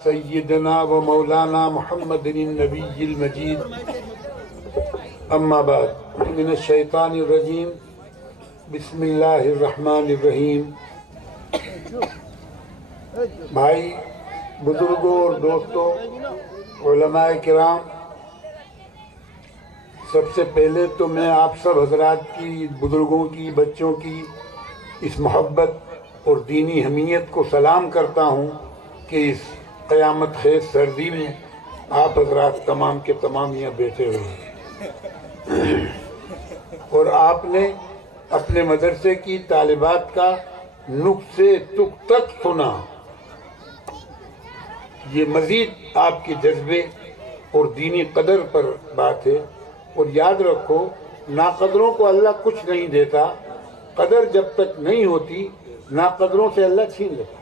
सय्यदना व मौलाना मुहम्मदिन नबीय्यिल मजीद अम्मा बाद मिनश शैतानिर रजीम बिस्मिल्लाहिर रहमानिर रहीम। भाई बुजुर्गों और दोस्तों, उलमाए किराम, सबसे पहले तो मैं आप सब हजरात की, बुजुर्गों की, बच्चों की इस मोहब्बत और दीनी हमीयत को सलाम करता हूँ कि इस क़यामत खेज सर्दी में आप हजरात तमाम के तमाम यहाँ बैठे हुए हैं और आपने अपने मदरसे की तालिबात का नुक्से तुक तक सुना। ये मजीद आपके जज्बे और दीनी कदर पर बात है। और याद रखो, नाकदरों को अल्लाह कुछ नहीं देता। कदर जब तक नहीं होती, नाकदरों से अल्लाह छीन लेता।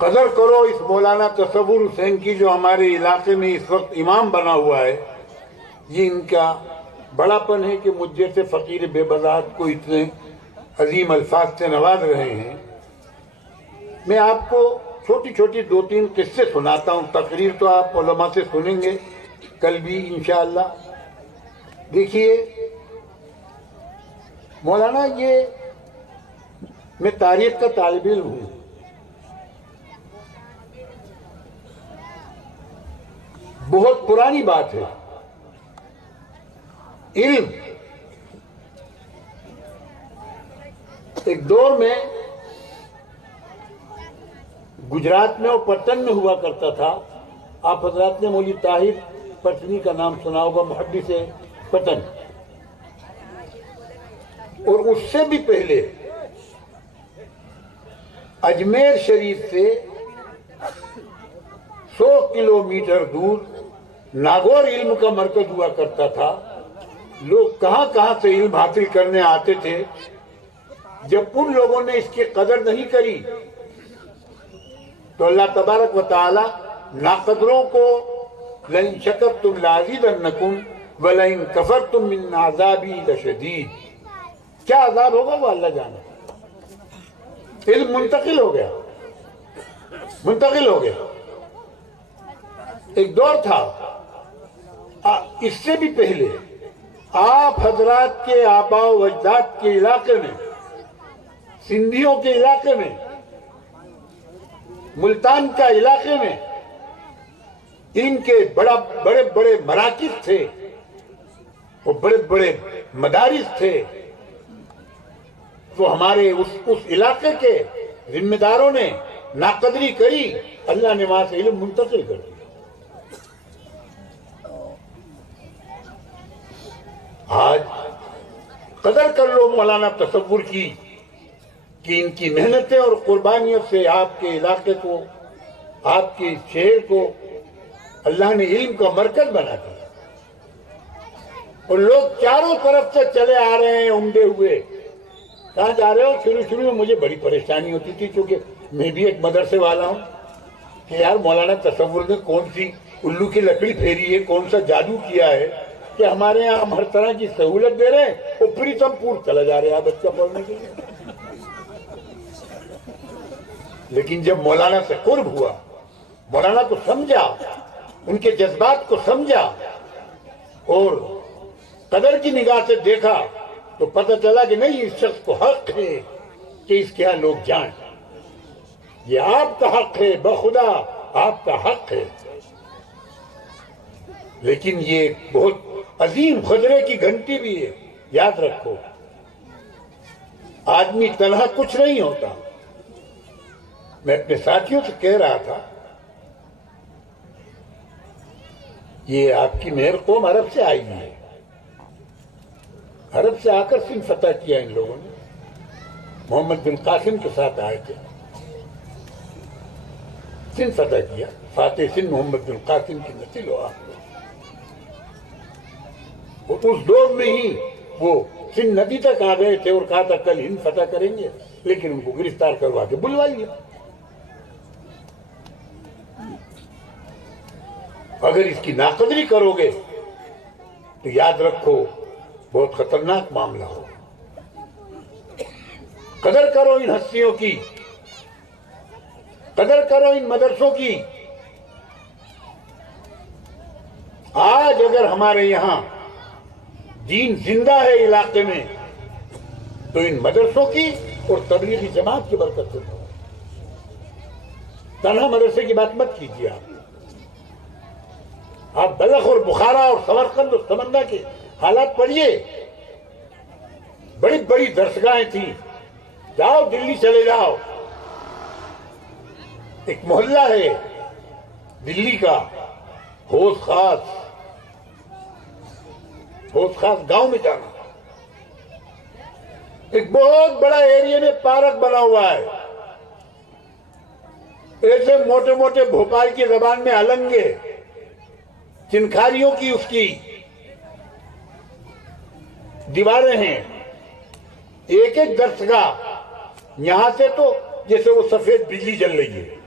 कदर करो इस मौलाना तसव्वुर हुसैन की, जो हमारे इलाके में इस वक्त इमाम बना हुआ है। ये इनका बड़ापन है कि मुझ जैसे फकीर बेबजात को इतने अजीम अल्फाज से नवाज रहे हैं। मैं आपको छोटी छोटी 2-3 किस्से सुनाता हूँ। तकरीर तो आप उलमा से सुनेंगे कल भी इंशाअल्लाह। देखिए मौलाना, ये मैं तारीख का तालिब इल्म हूँ। बहुत पुरानी बात है। इल्म एक दौर में गुजरात में और पटन में हुआ करता था। आप हजरात ने मौलवी ताहिर पटनी का नाम सुना होगा, मुहद्दिस पटन। और उससे भी पहले अजमेर शरीफ से 100 किलोमीटर दूर नागौर इल्म का मरकज हुआ करता था। लोग कहां कहां से इल्म हासिल करने आते थे। जब उन लोगों ने इसकी कदर नहीं करी तो अल्लाह तबारक व तआला नाकदरों को लइन शकरतुम लाज़िदन्नकुम व लइन कफरतुम मिन अज़ाबी लशदीद, क्या अजाब होगा वो अल्लाह जाने। इल्म मुंतकिल हो गया। एक दौर था, इससे भी पहले आप हजरात के आबा व अजदाद के इलाके में, सिंधियों के इलाके में, मुल्तान का इलाके में इनके बड़े बड़े मराकिज थे और बड़े बड़े मदारिस थे। तो हमारे उस इलाके के जिम्मेदारों ने नाकदरी करी, अल्लाह ने वहां से इल्म मुंतकिल कर दिया। आज कदर कर लो मौलाना तसव्वुर की कि इनकी मेहनतें और कुर्बानियों से आपके इलाके को, आपके शहर को अल्लाह ने इल्म का मरकज बना दिया। और लोग चारों तरफ से चले आ रहे हैं उमड़े हुए। कहाँ जा रहे हो? शुरू में मुझे बड़ी परेशानी होती थी, क्योंकि मैं भी एक मदरसे वाला हूँ, कि यार मौलाना तसव्वुर ने कौन सी उल्लू की लकड़ी फेरी है, कौन सा जादू किया है कि हमारे यहाँ हम हर तरह की सहूलत दे रहे हैं और प्रीतमपुर चला जा रहे हैं बच्चा पढ़ने के लिए। लेकिन जब मौलाना से कुर्ब हुआ, मौलाना को समझा, उनके जज्बात को समझा और कदर की निगाह से देखा, तो पता चला कि नहीं, इस शख्स को हक है कि इसके यहाँ लोग जाएं। ये आपका हक है, बखुदा आपका हक है। लेकिन ये बहुत अजीम खतरे की घंटी भी है। याद रखो, आदमी तन्हा कुछ नहीं होता। मैं अपने साथियों से कह रहा था, ये आपकी मेहर कौम अरब से आई है। अरब से आकर सिंध फतह किया इन लोगों ने। मोहम्मद बिन कासिम के साथ आए थे, सिंध फतह किया। फातेह सिंध मोहम्मद बिन कासिम की नस्ल हो आप। उस दौर में ही वो सिंध नदी तक आ गए थे और कहा था कल हिंद फतह करेंगे, लेकिन उनको गिरफ्तार करवा के बुलवा लिया। अगर इसकी नाकदरी करोगे तो याद रखो बहुत खतरनाक मामला हो। कदर करो इन हस्तियों की, कदर करो इन मदरसों की। आज अगर हमारे यहां दीन जिंदा है इलाके में तो इन मदरसों की और तबलीगी जमात की बरकत से। तन्हा मदरसे की बात मत कीजिए। आप बलख और बुखारा और समरकंद और समन्ना के हालात पढ़िए। बड़ी बड़ी दरसगाहें थी। जाओ दिल्ली चले जाओ, एक मोहल्ला है दिल्ली का हौज खास गांव में जाना, एक बहुत बड़ा एरिया में पार्क बना हुआ है। ऐसे मोटे मोटे भोपाल की जबान में अलंगे चिनखारियों की उसकी दीवारें हैं। एक एक दरसगाह यहां से तो जैसे वो सफेद बिजली जल रही है।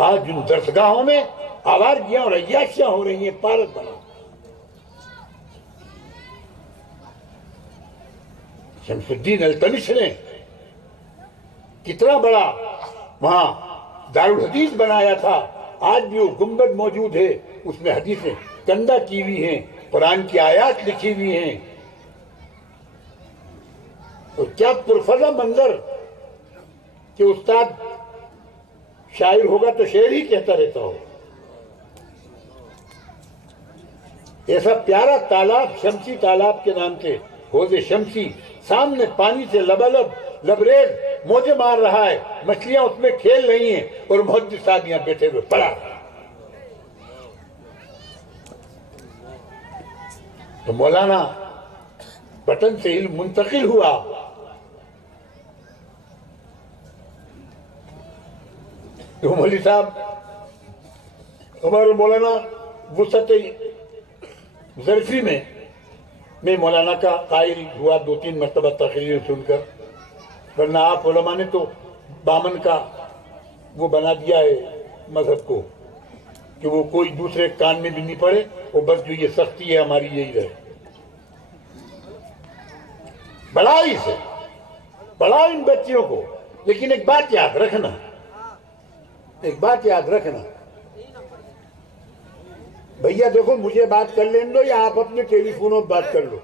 आज उन दरसगाहों में आवारगियां और अय्याशियां हो रही हैं। पार्क बना, शमसुद्दीन अल्तमिश ने कितना बड़ा वहां दारुल हदीस बनाया था। आज भी वो गुंबद मौजूद है, उसमें हदीसें कंधा की हुई हैं, कुरान की आयत लिखी हुई हैं। तो क्या पुरफजा मंजर कि उस्ताद शायर होगा तो शेर ही कहता रहता हो। ऐसा प्यारा तालाब शमसी तालाब के नाम से हौज़े शमसी, सामने पानी से लबालब लबरेज मौजे मार रहा है, मछलियां उसमें खेल रही हैं और मुहद्दिस साहब यहां बैठे हुए पढ़ा। तो मौलाना बटन से इल्म मुंतकिल हुआ। तो मौलवी साहब हमारे मौलाना वुसअत ज़र्फी में मैं मौलाना का कायल हुआ 2-3 मरतबा तकरीर सुनकर, वरना आप उलमा ने तो बामन का वो बना दिया है मजहब को कि वो कोई दूसरे कान में भी नहीं पड़े और बस जो ये सख्ती है हमारी यही रहे। बढ़ाई से बढ़ाओ इन बच्चियों को। लेकिन एक बात याद रखना, एक बात याद रखना भैया, देखो मुझे बात कर लेने दो या आप अपने टेलीफोनों पर बात कर लो,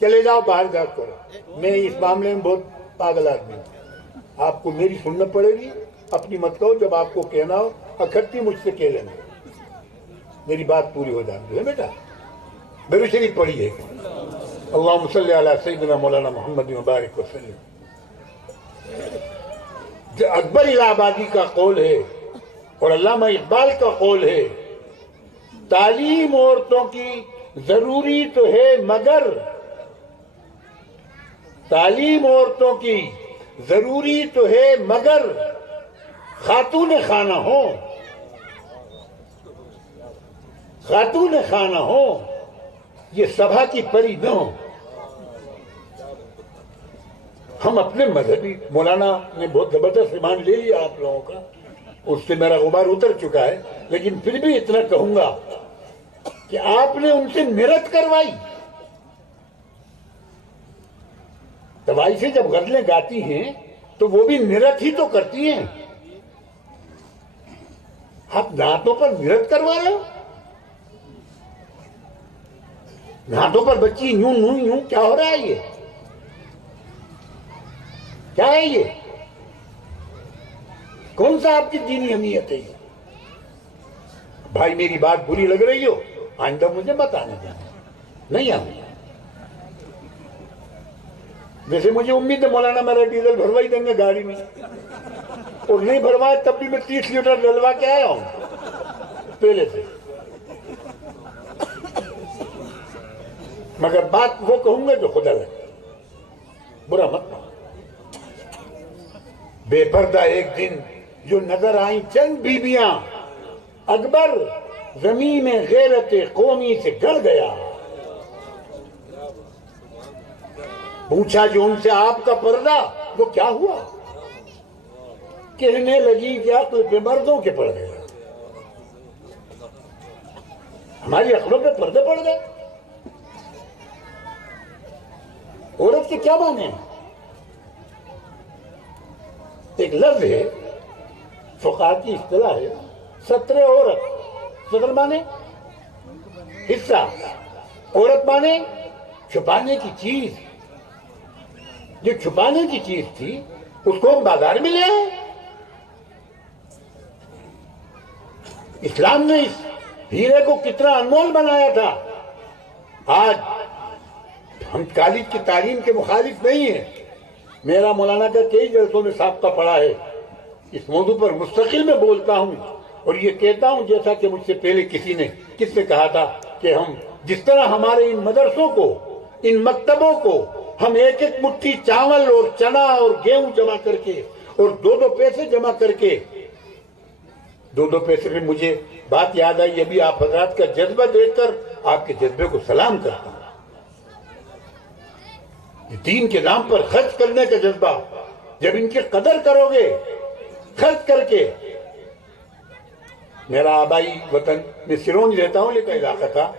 चले जाओ बाहर बात करो। मैं इस मामले में बहुत पागल आदमी हूं। आपको मेरी सुनना पड़ेगी, अपनी मत कहो। जब आपको कहना हो अखत्ती मुझसे कह लेना, मेरी बात पूरी हो जाती है। बेटा दरूद शरीफ पढ़िए, अल्लाहुम्मा सल्ली अला सय्यिदिना मौलाना मुहम्मद व बारिक वसल्लम। अकबर इलाहाबादी का कौल है और अल्लामा इकबाल का कौल है, तालीम औरतों की जरूरी तो है मगर, तालीम औरतों की जरूरी तो है मगर खातून खाना हो, खातून खाना हो, ये सभा की परी न हो। हम अपने मजहबी, मौलाना ने बहुत जबरदस्त ईमान ले लिया आप लोगों का, उससे मेरा गुबार उतर चुका है, लेकिन फिर भी इतना कहूंगा कि आपने उनसे निरत करवाई। दवाई से जब गजलें गाती हैं तो वो भी निरत ही तो करती हैं। आप नातों पर निरत करवा रहे हो। नातों पर बच्ची यूं यूं यूं, क्या हो रहा है? ये क्या है? ये कौन सा आपकी दीनी अहमियत है? भाई मेरी बात बुरी लग रही हो, आइंदा मुझे मत आने देना, नहीं आऊंगा। जैसे मुझे उम्मीद है मौलाना मेरा डीजल भरवा ही देंगे गाड़ी में, और नहीं भरवाए तब भी मैं 30 लीटर डलवा के आया हूं पहले से। मगर बात वो कहूंगे जो खुदा लगे, बुरा मत मानो। बेपर्दा एक दिन जो नजर आई चंद बीबियां, अकबर जमीन में गैरत कौमी से गड़ गया। पूछा जो उनसे आपका पर्दा, वो क्या हुआ? कहने लगी कि अक्ल पे मर्दों के पड़ गए, हमारी अक्लों पे पर्दे पड़ गए। औरत के क्या माने हैं? एक लफ्ज है, फुक़हा की इस्तिलाह है, सत्र औरत। सत्र माने हिस्सा, औरत माने छुपाने की चीज। जो छुपाने की चीज थी उसको हम बाजार में ले आए। इस्लाम ने इस हीरे को कितना अनमोल बनाया था। आज हम कॉलेज की तालीम के मुखालिफ नहीं है। मेरा मौलाना का कई जलसों में साबका पड़ा है। इस मौजू पर मुस्तकिल में बोलता हूं और ये कहता हूं जैसा कि मुझसे पहले किसने कहा था कि हम जिस तरह हमारे इन मदरसों को, इन मकतबों को हम एक एक मुट्ठी चावल और चना और गेहूं जमा करके और 2-2 पैसे जमा करके, 2-2 पैसे में मुझे बात याद आई, अभी आप हजरात का जज्बा देखकर आपके जज्बे को सलाम करता हूं। दीन के नाम पर खर्च करने का जज्बा, जब इनकी कदर करोगे खर्च करके। मेरा आबाई वतन में सिरोंज रहता हूं, लेकिन इलाका था,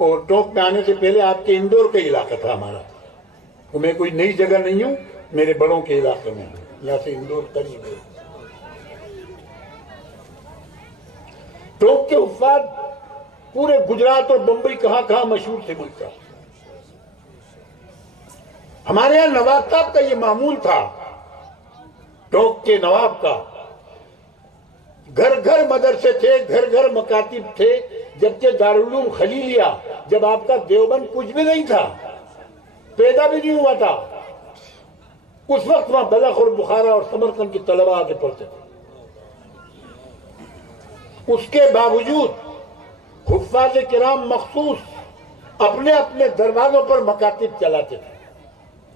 और टोंक में आने से पहले आपके इंदौर का इलाका था हमारा। तो मैं कोई नई जगह नहीं हूं, मेरे बड़ों के इलाके में हूं, यहां से इंदौर करीब है। टोंक के उस्ताद पूरे गुजरात और बंबई कहां मशहूर थे मुझका। हमारे यहां नवाब साहब का ये मामूल था, टोंक के नवाब का। घर घर मदरसे थे, घर घर मकातिब थे। जबकि दारुल उलूम खलीलिया, जब आपका देवबंद कुछ भी नहीं था, पैदा भी नहीं हुआ था, उस वक्त वहां बलख और बुखारा और समरकंद के तलबा आके पढ़ते थे। उसके बावजूद हुफ्फाज़ किराम मखसूस अपने अपने दरवाजों पर मकातिब चलाते थे,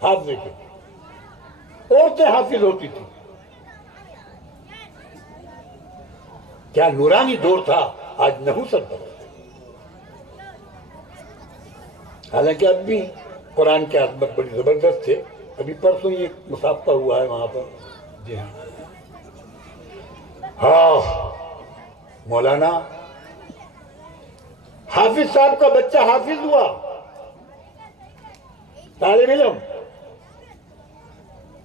हाफिज के। औरतें हाफिज होती थी। क्या नूरानी दौर था, आज नहुसत था। हालांकि अब भी कुरान के आज़मत बड़ी जबरदस्त थे। अभी परसों ही एक मुसाफा हुआ है वहां पर। जी हाँ, मौलाना हाफिज साहब का बच्चा हाफिज हुआ, तालिब इल्म,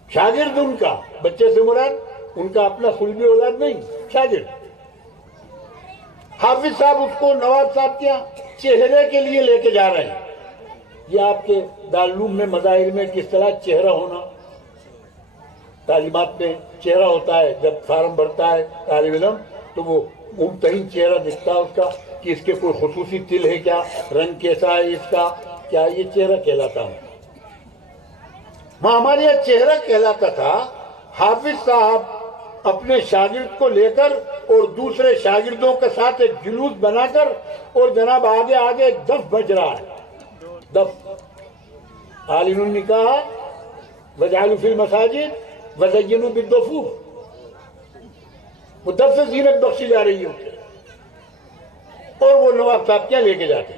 शागिर्द उनका। बच्चे से मुराद उनका अपना सुलभी औलाद नहीं, शागिर्द। हाफिज साहब उसको नवाब साहब के चेहरे के लिए लेके जा रहे हैं। ये आपके दारुल में मज़ाहिर में किस तरह चेहरा होना, तालीमात में चेहरा होता है। जब फार्म भरता है तालिब इल्म तो वो मुमतहिन चेहरा दिखता है उसका कि इसके कोई खुसूसी तिल है क्या, रंग कैसा है इसका, क्या ये चेहरा कहलाता है। हमारे यहाँ चेहरा कहलाता था। हाफिज साहब अपने शागिर्द को लेकर और दूसरे शागिर्दों के साथ एक जुलूस बनाकर, और जनाब आगे आगे एक दफ बज रहा है। दफ आलिम ने कहा वजालू फिल मसाजिद वज़य्यनू बिद्दुफूफ, वो दफ से जीनत बख्शी जा रही है। और वो नवाब साहब क्या लेके जाते।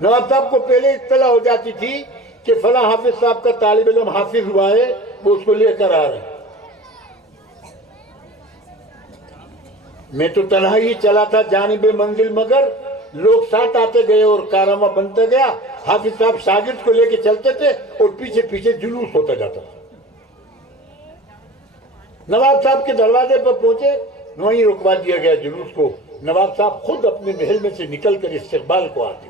नवाब साहब को पहले इत्तला हो जाती थी कि फला हाफिज साहब का तालिब इल्म हाफिज हुआ है, वो उसको लेकर आ रहे हैं। मैं तो तन्हा ही चला था जानिबे मंजिल, मगर लोग साथ आते गए और कारवां बनता गया। हाफिज साहब शागिर्द को लेके चलते थे और पीछे पीछे जुलूस होता जाता था। नवाब साहब के दरवाजे पर पहुंचे, वहीं रुकवा दिया गया जुलूस को। नवाब साहब खुद अपने महल में से निकलकर इस्तकबाल को आते,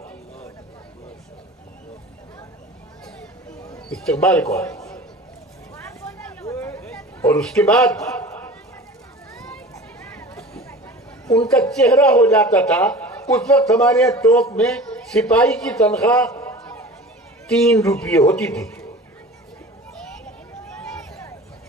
इस्तकबाल को आए। और उसके बाद उनका चेहरा हो जाता था। उस वक्त हमारे यहाँ टोंक में सिपाही की तनख्वाह 3 रुपये होती थी।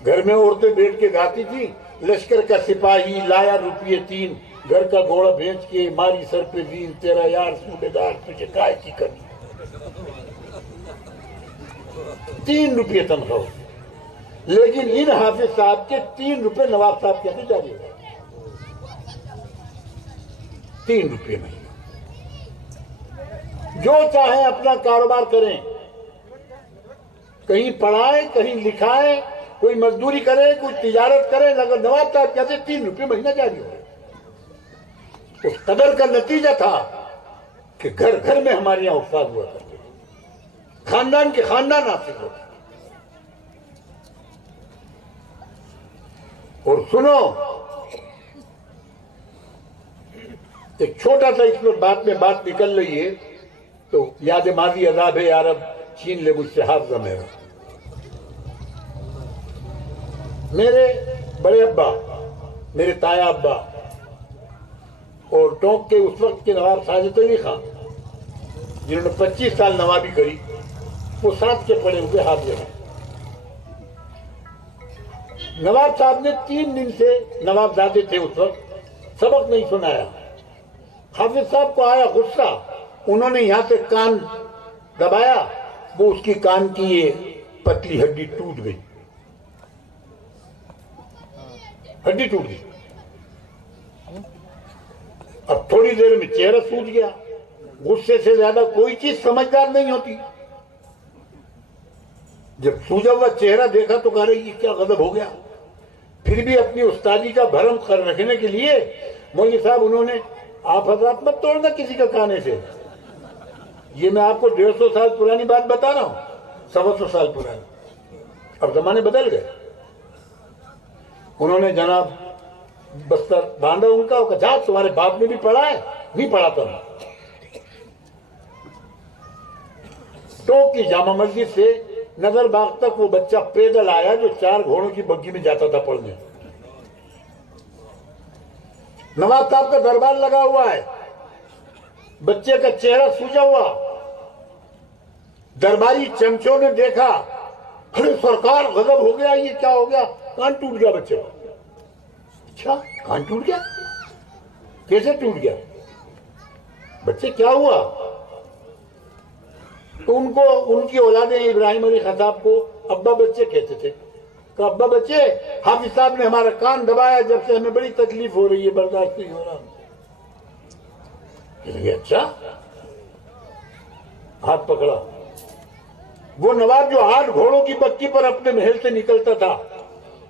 घर में औरतें बैठ के गाती थी, लश्कर का सिपाही लाया रुपये 3, घर का घोड़ा बेच के मारी सर पे दीन, तेरा यार सूबेदार तुझे काय की करनी। 3 रुपये तनख्वाह। लेकिन इन हाफिज साहब के 3 रुपये नवाब साहब कैसे जारी है? 3 रुपये महीने। जो चाहे अपना कारोबार करें, कहीं पढ़ाएं, कहीं लिखाएं, कोई मजदूरी करे, कोई तिजारत करे, लेकिन नवाब साहब कहते 3 रुपये महीना जारी हो। उस कदर का नतीजा था कि घर घर में हमारे यहाँ उस्ताद हुआ करते। खानदान के खानदान हाफिज होते। और सुनो, एक छोटा सा इसमें बात में बात निकल रही है, तो याद माजी अजाब है यारब, छीन ले मुझसे हाफजा मेरा। मेरे बड़े अब्बा, मेरे ताया अब्बा और टोंक के उस वक्त के नवाब साजिद अली खान, जिन्होंने 25 साल नवाबी करी, वो 7 के पड़े हुए हाफिज हैं। नवाब साहब ने 3 दिन से, नवाबजादे थे उस वक्त, सबक नहीं सुनाया। हाफिज साहब को आया गुस्सा, उन्होंने यहां से कान दबाया, वो उसकी कान की ये पतली हड्डी टूट गई, हड्डी टूट गई। अब थोड़ी देर में चेहरा सूज गया। गुस्से से ज्यादा कोई चीज समझदार नहीं होती। जब सूजा हुआ चेहरा देखा तो कह रही क्या गजब हो गया। फिर भी अपनी उस्तादी का भरम कर रखने के लिए मौलवी साहब उन्होंने, आप हजरात मत तोड़ना किसी का खाने से, ये मैं आपको 150 साल पुरानी बात बता रहा हूं, 125 साल पुरानी, अब जमाने बदल गए। उन्होंने जनाब बस्तर बांधा उनका, जा तुम्हारे बाप ने भी पढ़ा है, नहीं पढ़ा था। टोंक की जामा मस्जिद से नगर बाग तक वो बच्चा पैदल आया जो 4 घोड़ों की बग्गी में जाता था पढ़ने। नवाब साहब का दरबार लगा हुआ है, बच्चे का चेहरा सूजा हुआ। दरबारी चमचों ने देखा, अरे सरकार गजब हो गया, ये क्या हो गया, कान टूट गया बच्चे का। अच्छा, कान टूट गया, कैसे टूट गया बच्चे, क्या हुआ? तो उनको, उनकी औलादे इब्राहिम अली खताब को अब्बा बच्चे कहते थे। तो अब्बा बच्चे, हाफिज साहब ने हमारा कान दबाया, जब से हमें बड़ी तकलीफ हो रही है, बर्दाश्त नहीं हो रहा। अच्छा, हाथ पकड़ा। वो नवाब जो 8 घोड़ों की बत्ती पर अपने महल से निकलता था,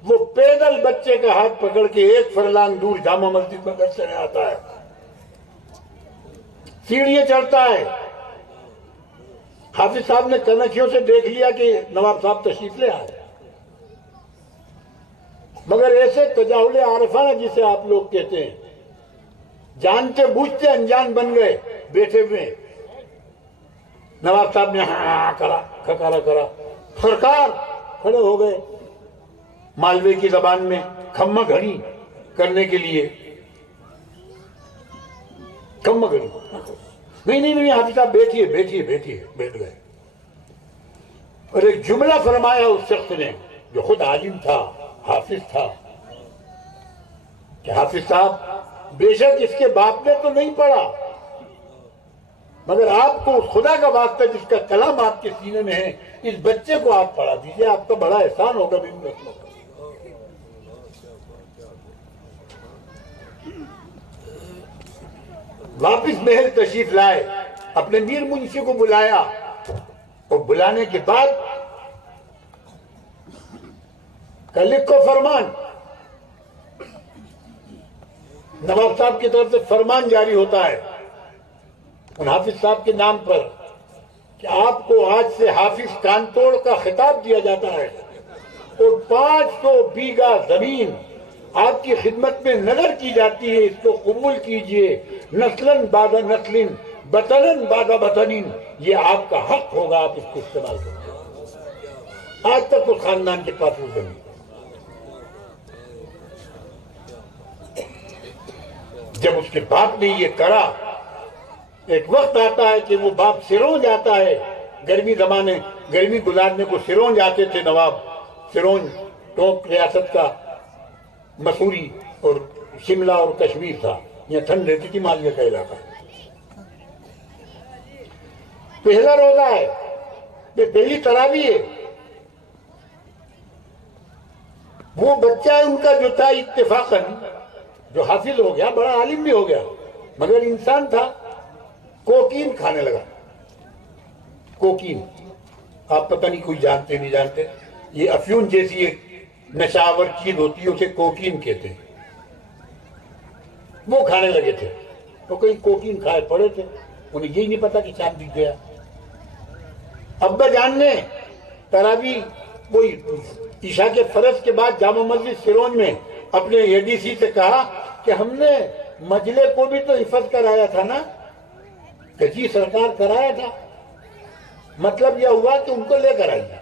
वो पैदल बच्चे का हाथ पकड़ के 1 फरलांग दूर जामा मस्जिद में घर से आता है, सीढ़ियां चढ़ता है। हाफिज साहब ने कनखियों से देख लिया कि नवाब साहब तशरीफ ले आए, मगर ऐसे तजाहुले आरिफाना जिसे आप लोग कहते हैं, जानते बूझते अनजान बन गए बैठे हुए। नवाब साहब ने हाँ करा, खकारा करा, सरकार खड़े हो गए, मालवे की जबान में खम्मा घड़ी करने के लिए। खम्मा घड़ी नहीं नहीं नहीं, हाफिज साहब बैठिए बैठिए बैठिए, बैठ गए। और एक जुमला फरमाया उस शख्स ने जो खुद आलिम था, हाफिज था, कि हाफिज साहब बेशक इसके बाप ने तो नहीं पढ़ा, मगर आपको उस खुदा का वास्ता जिसका कलाम आपके सीने में है, इस बच्चे को आप पढ़ा दीजिए, आपका बड़ा एहसान होगा इन नस्लों का। वापिस महल तशरीफ लाए, अपने मीर मुंशी को बुलाया, और बुलाने के बाद लिखो फरमान। नवाब साहब की तरफ से फरमान जारी होता है उन हाफिज साहब के नाम पर कि आपको आज से हाफिज कानतोड़ का खिताब दिया जाता है, और 500 बीघा जमीन आपकी खिदमत में नजर की जाती है, इसको कबूल कीजिए। नस्लन बादा नस्लिन, बतनन बादा बतनिन, ये आपका हक होगा, आप इसको इस्तेमाल करें। आज तक उस खानदान के पास वो जमीन। जब उसके बाप ने ये करा, एक वक्त आता है कि वो बाप सिरोंज जाता है, गर्मी जमाने गर्मी गुजारने को सिरोंज जाते थे नवाब। सिरोंज टोंक रियासत का मसूरी और शिमला और कश्मीर था, यहाँ ठंड रहती थी, मालवे का इलाका। पहला रोजा है, पहली तरावी है। वो बच्चा उनका जो था इत्तेफाकन, जो हाफिज हो गया, बड़ा आलिम भी हो गया, मगर इंसान था, कोकीन खाने लगा। कोकीन आप पता नहीं कोई जानते नहीं जानते, ये अफ्यून जैसी एक नशावर चीज होती है, उसे कोकीन कहते हैं। वो खाने लगे थे, तो कहीं कोकीन खाए पड़े थे, उन्हें यही नहीं पता कि चांद दिख गया। अब्बा जान ने तरावी कोई ईशा के फर्ज के बाद जामा मस्जिद सिरोंज में अपने एडीसी से कहा कि हमने मजले को भी तो हिफाजत कराया था ना। कि जी सरकार कराया था। मतलब यह हुआ कि उनको लेकर आइए,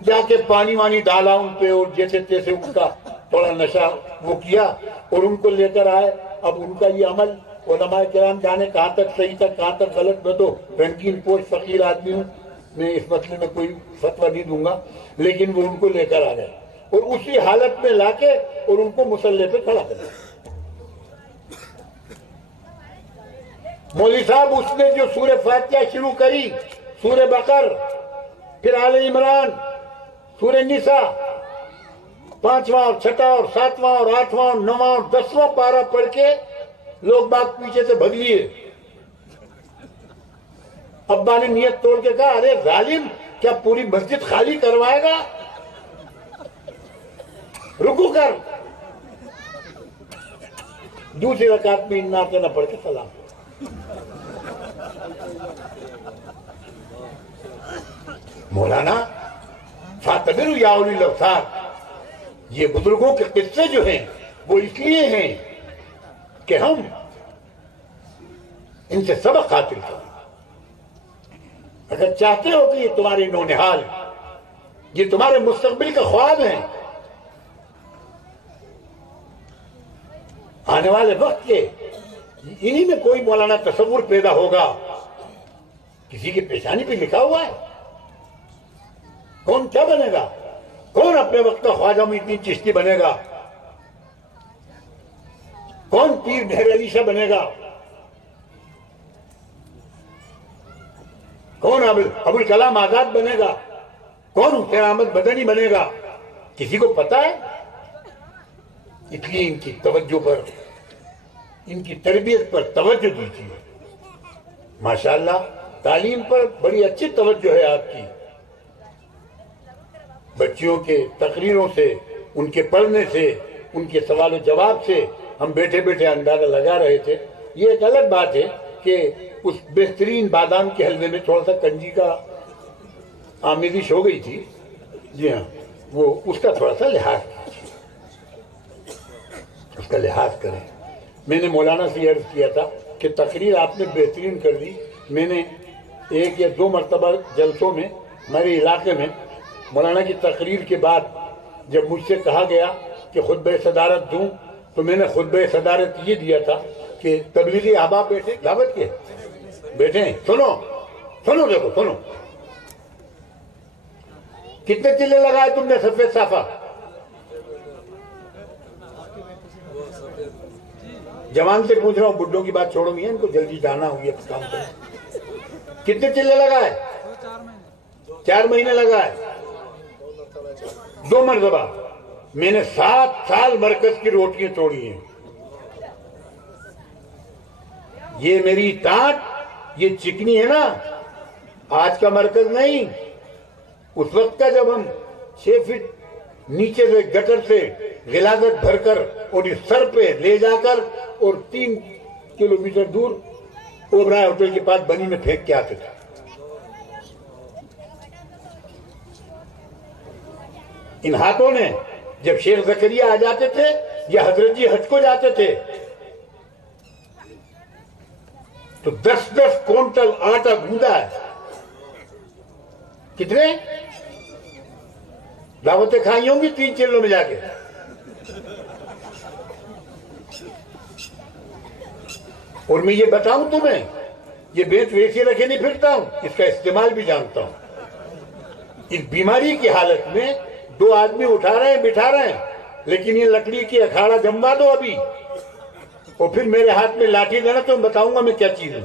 जाके पानी वानी डाला उन पे और जैसे तैसे उनका थोड़ा नशा वो किया और उनको लेकर आए। अब उनका ये अमल उलमाए किराम जाने कहां तक सही था कहां तक गलत। मैं तो रंगीन पोश फकीर आदमी हूं, मैं इस मसले में कोई फतवा नहीं दूंगा, लेकिन वो उनको लेकर आ गए और उसी हालत में लाके और उनको मुसल्ले पे खड़ा कर दिया। मौलवी साहब उसने जो सूरह फातिहा शुरू करी, सूरह बकर, फिर आले इमरान, सूरह निसा, 5वां और 6वां और 7वां और 8वां और 9वां और 10वां पारा पढ़ के लोग बाग पीछे से भग लिए। अब्बा ने नियत तोड़ के कहा, अरे जालिम, क्या पूरी मस्जिद खाली करवाएगा? रुकू कर। दूसरी रकात में इन्ना के न पढ़ के सलाम। मौलाना फातबिरु या उलिल अब्सार, ये बुजुर्गों के किस्से जो हैं वो इसलिए हैं कि हम इनसे सबक हासिल करें। अगर चाहते हो कि ये तुम्हारी नौनिहाल, ये तुम्हारे मुस्तकबिल का ख्वाब है, आने वाले वक्त के इन्हीं में कोई मौलाना तसव्वुर पैदा होगा। किसी की पेशानी पे लिखा हुआ है कौन क्या बनेगा, कौन अपने वक्त का ख्वाजा मुइनुद्दीन चिश्ती बनेगा, कौन पीर मेहर अली शाह बनेगा, कौन अबुल कलाम आजाद बनेगा, कौन हुसैन अहमद मदनी बनेगा, किसी को पता है? इसलिए इनकी तवज्जो पर, इनकी तरबियत पर तवज्जो दीजिए। माशाअल्लाह तालीम पर बड़ी अच्छी तवज्जो है आपकी। बच्चियों के तकरीरों से, उनके पढ़ने से, उनके सवाल जवाब से हम बैठे बैठे अंदाजा लगा रहे थे। ये एक अलग बात है कि उस बेहतरीन बादाम के हलवे में थोड़ा सा कंजी का आमेजिश हो गई थी। जी हाँ, वो उसका थोड़ा सा लिहाज कीजिए, उसका लिहाज करें। मैंने मौलाना से अर्ज किया था कि तकरीर आपने बेहतरीन कर दी। मैंने 1 या 2 मरतबा जलसों में हमारे इलाके में मौलाना की तकरीर के बाद जब मुझसे कहा गया कि खुतबे सदारत दूं, तो मैंने खुतबे सदारत ये दिया था कि तबलीगी अहबाब बैठे, दावत के बैठे, सुनो सुनो, देखो सुनो, कितने चिल्ले लगाए तुमने सफेद साफा? जवान से पूछ रहा हूँ, बुड्ढों की बात छोड़ो, मियां इनको जल्दी जाना हुई काम करो। कितने चिल्ले लगाए? 4 महीने लगाए, 2 मरतबा। मैंने 7 साल मरकज की रोटियां तोड़ी हैं। ये मेरी टाट, ये चिकनी है ना, आज का मरकज नहीं, उस वक्त का जब हम 6 फीट नीचे से गटर से गिलाजत भरकर और इस सर पे ले जाकर और 3 किलोमीटर दूर ओबराय होटल के पास बनी में फेंक के आते थे। इन हाथों ने जब शेख जकरिया आ जाते थे या हजरत जी हज को जाते थे तो 10-10 क्विंटल आटा गूंदा है। कितने दावतें खाई होंगी 3 चिल्लों में जाके। और मैं ये बताऊं तुम्हें, ये बेच वैसे रखे नहीं फिरता हूं, इसका इस्तेमाल भी जानता हूं। इस बीमारी की हालत में 2 आदमी उठा रहे हैं, बिठा रहे हैं, लेकिन ये लकड़ी की अखाड़ा जमवा दो अभी और फिर मेरे हाथ में लाठी देना तो मैं बताऊंगा मैं क्या चीज हूं।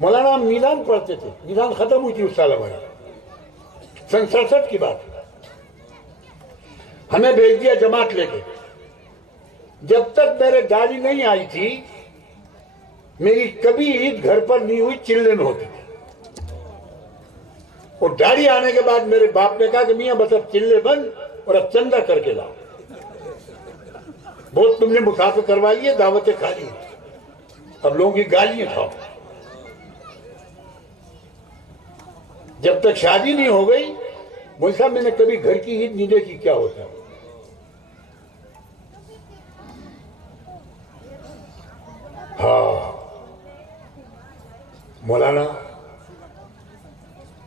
मौलाना हम मीज़ान पढ़ते थे, मीज़ान खत्म हुई थी उस साल हमारी, सन 67 की बात। हमें भेज दिया जमात लेके। जब तक मेरे गाड़ी नहीं आई थी, मेरी कभी ईद घर पर नहीं हुई, चिल्ले में होती थी। और गाड़ी आने के बाद मेरे बाप ने कहा कि मियां बस अब चिल्ले बंद और अब चंदा करके लाओ। बहुत तुमने मुसाफिर करवा लिए, दावतें खा ली, अब लोगों की गालियां खाओ। जब तक शादी नहीं हो गई, मौलवी साहब मैंने कभी घर की ईद नहीं देखी, क्या होता है। हाँ, मौलाना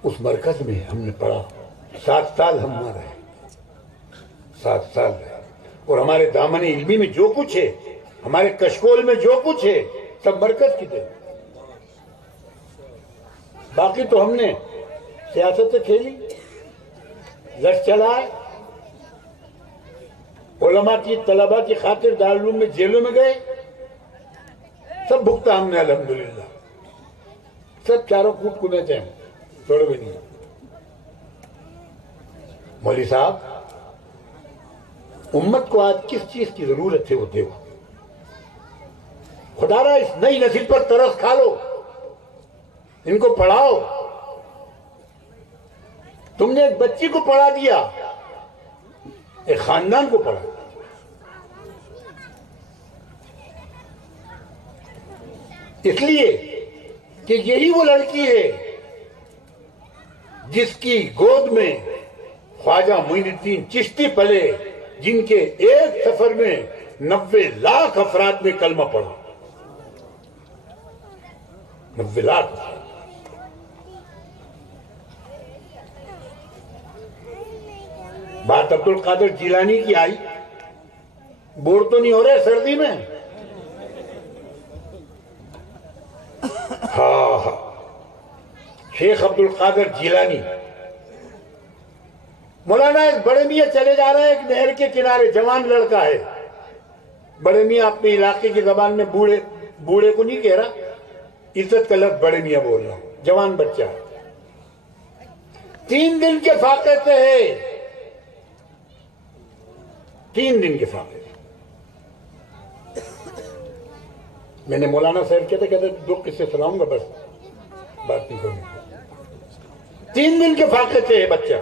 उस मरकज में हमने पढ़ा, 7 साल हम वहां रहे, 7 साल रहे, और हमारे दामने इल्मी में जो कुछ है, हमारे कशकोल में जो कुछ है, सब मरकज की देन। बाकी तो हमने सियासत से खेली, लड़ चलाए, उलमा की तलबा की खातिर दारुल में जेलों में गए, सब भुगता हमने अल्हम्दुलिल्लाह। सब चारों कूट कुमेते हैं, छोड़ भी नहीं। मौलवी साहब, उम्मत को आज किस चीज की जरूरत है वो देखो। खुदारा इस नई नस्ल पर तरस खा लो, इनको पढ़ाओ। तुमने एक बच्ची को पढ़ा दिया, एक खानदान को पढ़ा। इसलिए कि यही वो लड़की है जिसकी गोद में ख्वाजा मोइनुद्दीन चिश्ती पले, जिनके एक सफर में 90 लाख अफराद ने कलमा पढ़ा। 90 लाख। बात अब्दुल कादिर जिलानी की आई, बोर तो नहीं हो रहे सर्दी में? हाँ, शेख अब्दुल कादिर जिलानी मौलाना एक बड़े मियाँ चले जा रहे हैं, एक नहर के किनारे, जवान लड़का है। बड़े मियाँ अपने इलाके की जबान में बूढ़े बूढ़े को नहीं कह रहा, इज्जत का लफ्ज बड़े मियाँ बोल रहा हूं। जवान बच्चा 3 दिन के फाके से है, 3 दिन के फाके। मैंने मौलाना साहब कहते 2 किस्से सुनाऊंगा, बस बात नहीं करूंगा। 3 दिन के फाके से है बच्चा,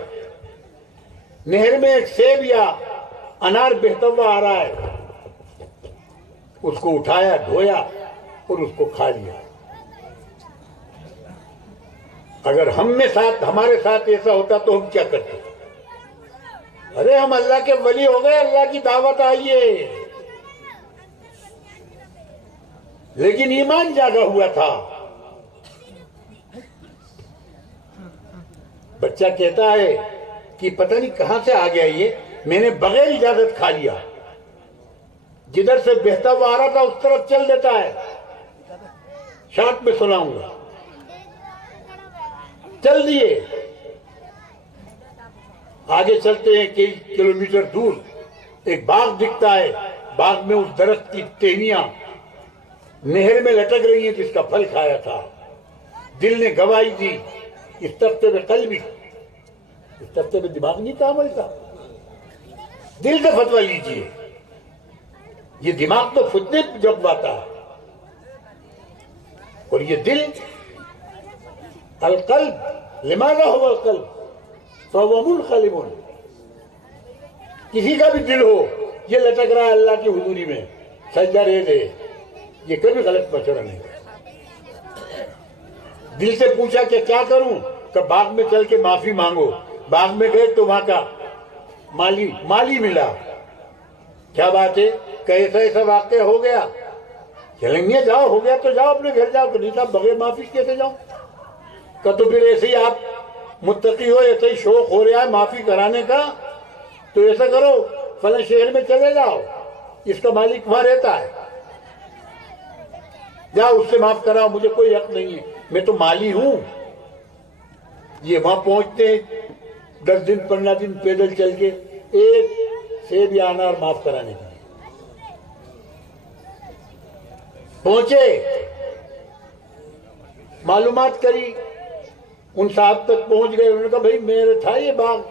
नहर में एक सेब या अनार बहता हुआ आ रहा है, उसको उठाया, धोया और उसको खा लिया। अगर हमारे साथ ऐसा होता तो हम क्या करते? अरे हम अल्लाह के वली हो गए, अल्लाह की दावत आई है। लेकिन ईमान जागा हुआ था। बच्चा कहता है कि पता नहीं कहां से आ गया ये, मैंने बगैर इजाजत खा लिया। जिधर से बहता हुआ आ रहा था उस तरफ चल देता है। शार्ट में सुनाऊंगा। चल दिए, आगे चलते हैं, कई किलोमीटर दूर एक बाग दिखता है। बाग में उस दरख्त की टहनियां नहर में लटक रही हैं जिसका फल खाया था। दिल ने गवाही दी, इस तख्ते में कल भी, इस तख्ते में दिमाग नहीं था, अमल था। दिल से फतवा लीजिए, ये दिमाग तो फुतने जगवाता है, और ये दिल अलकल्ब लिमाज़ा हुआ अलकल्ब फहुवा खलिमुन। किसी का भी दिल हो, ये लटक रहा है अल्लाह की हुजूरी में, सजदा रेज़ है, ये कभी गलत मशवरा नहीं। दिल से पूछा कि क्या करूं, कि बाग में चल के माफी मांगो। बाग में गए तो वहां का माली मिला। क्या बात है, कैसा ऐसा वाकया हो गया? चलेंगे, जाओ, हो गया तो जाओ, अपने घर जाओ। तो नहीं साहब, बगैर माफी कैसे जाओ? तो फिर ऐसे ही आप मुत्तकी हो, ऐसे ही शौक हो रहा है माफी कराने का, तो ऐसा करो, फला शहर में चले जाओ, इसका मालिक वहां रहता है, जाओ उससे माफ कराओ, मुझे कोई हक नहीं है, मैं तो माली हूं। ये वहां पहुंचते 10 दिन 15 दिन पैदल चल के एक सेब या अनार माफ कराने के लिए पहुंचे। मालूमात करी, उन साहब तक पहुंच गए। उन्होंने कहा भाई मेरे था ये बाग,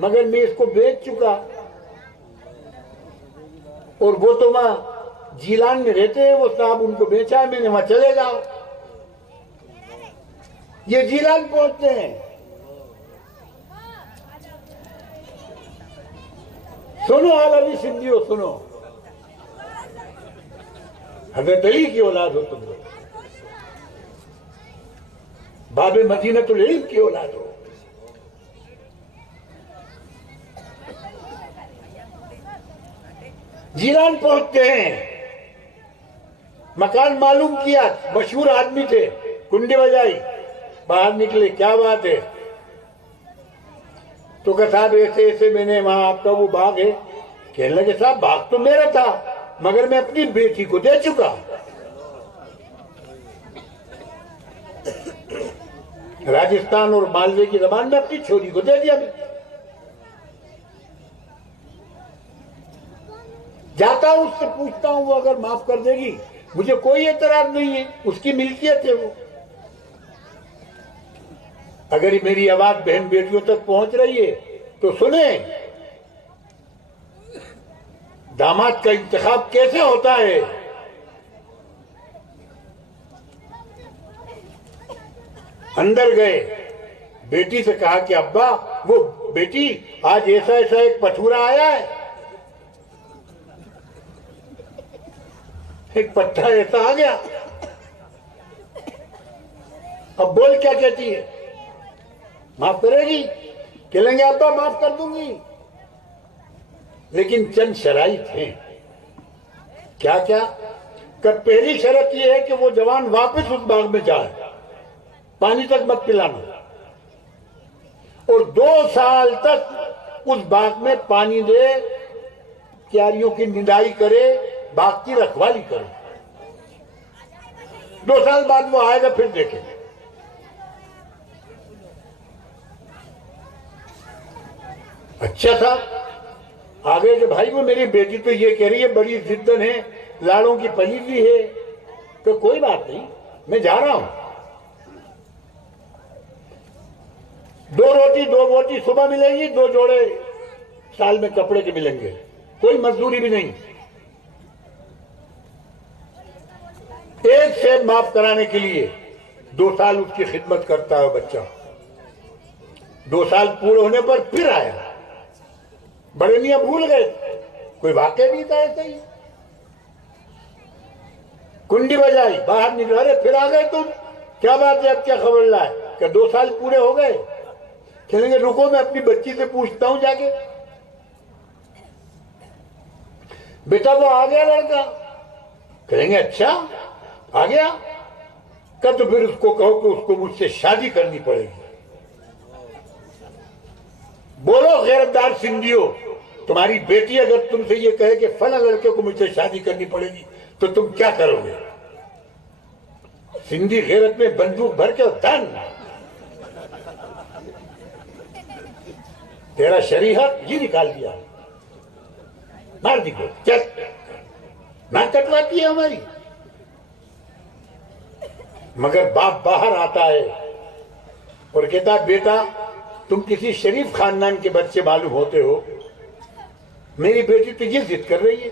मगर मैं इसको बेच चुका, और वो तो वहां जीलान में रहते हैं वो साहब, उनको बेचा है मैंने, वहां चले जाओ। ये जीलान पहुंचते हैं। सुनो आलमी सिंधियों, सुनो, हजरत अली की औलाद हो तुम लोग, बाबे मदीनतुल इल्म की औलाद हो। जीरान पहुंचते हैं, मकान मालूम किया, मशहूर आदमी थे, कुंडी बजाई, बाहर निकले, क्या बात है? तो कहा साहब ऐसे ऐसे मैंने वहां आपका वो बाग है। कहने लगे साहब बाग तो मेरा था, मगर मैं अपनी बेटी को दे चुका। राजस्थान और मालवे की जबान में अपनी छोरी को दे दिया। मैं जाता हूं, उससे पूछता हूं, वो अगर माफ कर देगी मुझे कोई एतराज नहीं है, उसकी मिल्कियत है वो। अगर मेरी आवाज बहन बेटियों तक पहुंच रही है तो सुने, दामाद का इंतखाब कैसे होता है। अंदर गए, बेटी से कहा कि अब्बा, वो बेटी आज ऐसा ऐसा एक पथूरा आया है, एक पत्थर ऐसा आ गया, अब बोल क्या कहती है, माफ करेगी? कहेंगे अब्बा माफ कर दूंगी, लेकिन चंद शराइत हैं। क्या क्या? कब पहली शर्त यह है कि वो जवान वापस उस बाग में जाए, पानी तक मत पिलाना, और 2 साल तक उस बाग में पानी दे, क्यारियों की निदाई करे, बाग की रखवाली करे। 2 साल बाद वो आएगा, फिर देखेंगे। अच्छा था, आगे के भाई वो मेरी बेटी तो ये कह रही है बड़ी जिद्दन है, लाड़ों की पली भी है, तो कोई बात नहीं, मैं जा रहा हूं। 2 रोटी 2 बोटी सुबह मिलेगी, 2 जोड़े साल में कपड़े के मिलेंगे, कोई मजदूरी भी नहीं। एक सेब माफ कराने के लिए 2 साल उसकी खिदमत करता है बच्चा। 2 साल पूरे होने पर फिर आया, बड़े मियां भूल गए, कोई वाकई नहीं था ऐसा ही। कुंडी बजाई, बाहर निकला, अरे फिर आ गए तुम, क्या बात है, अब क्या खबर लाए? क्या 2 साल पूरे हो गए? कहेंगे रुको, मैं अपनी बच्ची से पूछता हूं जाके। बेटा वो आ गया लड़का। कहेंगे अच्छा आ गया, कब? तो फिर उसको कहो कि उसको मुझसे शादी करनी पड़ेगी। बोलो गैरतदार सिंधियों, तुम्हारी बेटी अगर तुमसे ये कहे कि फला लड़के को मुझसे शादी करनी पड़ेगी तो तुम क्या करोगे? सिंधी गैरत में बंदूक भर के धन, तेरा शरीहत ये निकाल दिया, मार दी को, चल ना कटवाती है हमारी। मगर बाप बाहर आता है और कहता बेटा तुम किसी शरीफ खानदान के बच्चे मालूम होते हो, मेरी बेटी तो ये जिद कर रही है।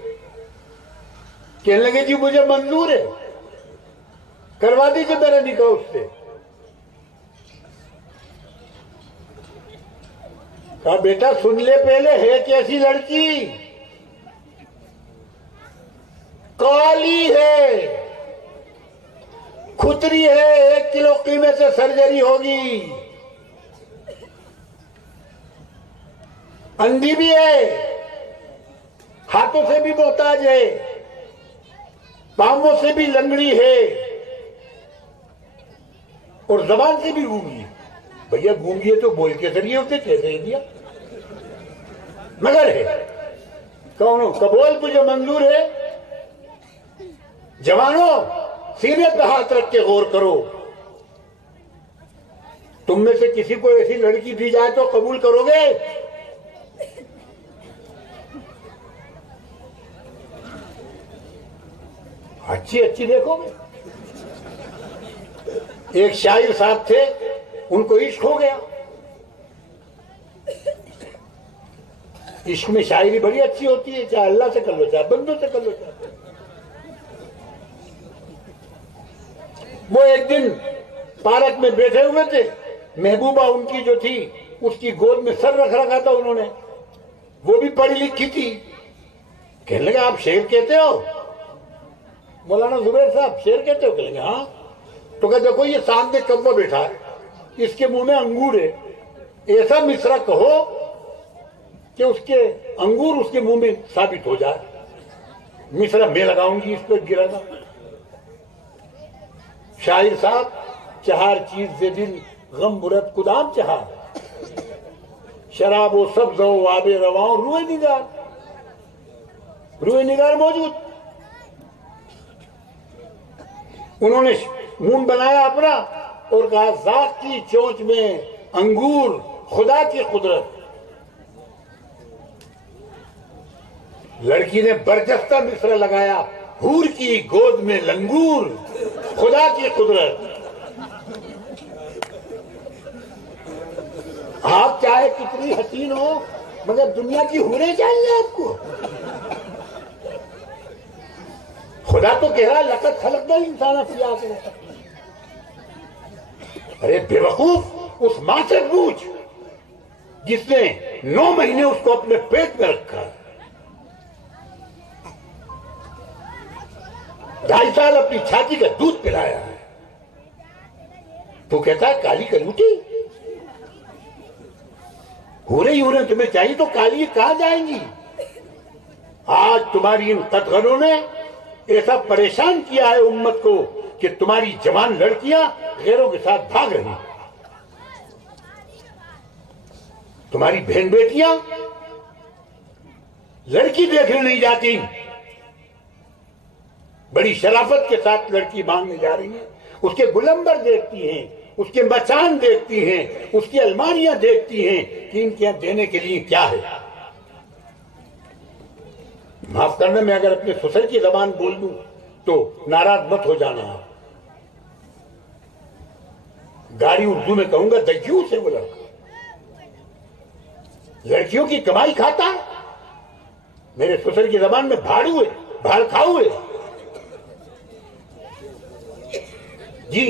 कहने लगे जी मुझे मंजूर है, करवा दीजिए मेरा निकाह उससे। कहा बेटा सुन ले पहले, है कैसी लड़की? काली है, खुतरी है, 1 किलो कीमत से सर्जरी होगी, अंधी भी है, हाथों से भी मोहताज है, पांवों से भी लंगड़ी है, और जबान से भी गूंगी है। भैया गूंगी है तो बोल के जरिए उसे कैसे दिया, मगर है। कौन हो? कबोल तुझे मंजूर है? जवानों सीने पे हाथ रख के गौर करो, तुम में से किसी को ऐसी लड़की दी जाए तो कबूल करोगे? अच्छी अच्छी देखोगे। एक शायर साहब थे, उनको इश्क हो गया। इश्क में शायरी बड़ी अच्छी होती है, चाहे अल्लाह से कर लो चाहे बंदों से कर लो। वो एक दिन पार्क में बैठे हुए थे, महबूबा उनकी जो थी उसकी गोद में सर रख रखा था उन्होंने, वो भी पढ़ी लिखी थी। कहने लगे आप शेर कहते हो? मौलाना जुबैर साहब शेर कहते हो? कहेंगे हाँ। तो कहते देखो ये सामने कब्बा बैठा है, इसके मुंह में अंगूर है, ऐसा मिसरा कहो कि उसके अंगूर उसके मुंह में साबित हो जाए। मिसरा मैं लगाऊंगी, इस पर गिराना। शाहिर साहब, चार चीज से दिल गम बुरत कुदाम चहार, शराब व सब्ज व आबे रवाओं रुए निगार मौजूद। उन्होंने मुंह बनाया अपना और कहा जात की चोंच में अंगूर, खुदा की कुदरत। लड़की ने बरजस्ता मिसरा लगाया, हूर की गोद में लंगूर, खुदा की कुदरत। आप चाहे कितनी हसीन हो, मगर दुनिया की हूरें चाहिए आपको। खुदा तो कह रहा है लक़द खलक़नल इंसान फ़ी आख़िर। अरे बेवकूफ, उस मां से पूछ जिसने 9 महीने उसको अपने पेट में रखा, 2.5 साल अपनी छाती का दूध पिलाया है, तो कहता है काली कलूटी। हूरें ही तुम्हें चाहिए तो काली कहां जाएंगी? आज तुम्हारी इन कतगनों ने ऐसा परेशान किया है उम्मत को कि तुम्हारी जवान लड़कियां गैरों के साथ भाग रही, तुम्हारी बहन बेटियां लड़की देखने नहीं जाती, बड़ी शराफत के साथ लड़की मांगने जा रही है, उसके गुलंबर देखती हैं, उसके मचान देखती हैं, उसकी अलमारियां देखती हैं कि इनके यहां देने के लिए क्या है। माफ करने में अगर अपने ससुर की जबान बोल दूं तो नाराज मत हो जाना। गाड़ी उर्दू में कहूंगा दज्जू से वो लड़कियों की कमाई खाता है। मेरे ससुर की जबान में भाड़ू है, भाड़ खाऊ है जी।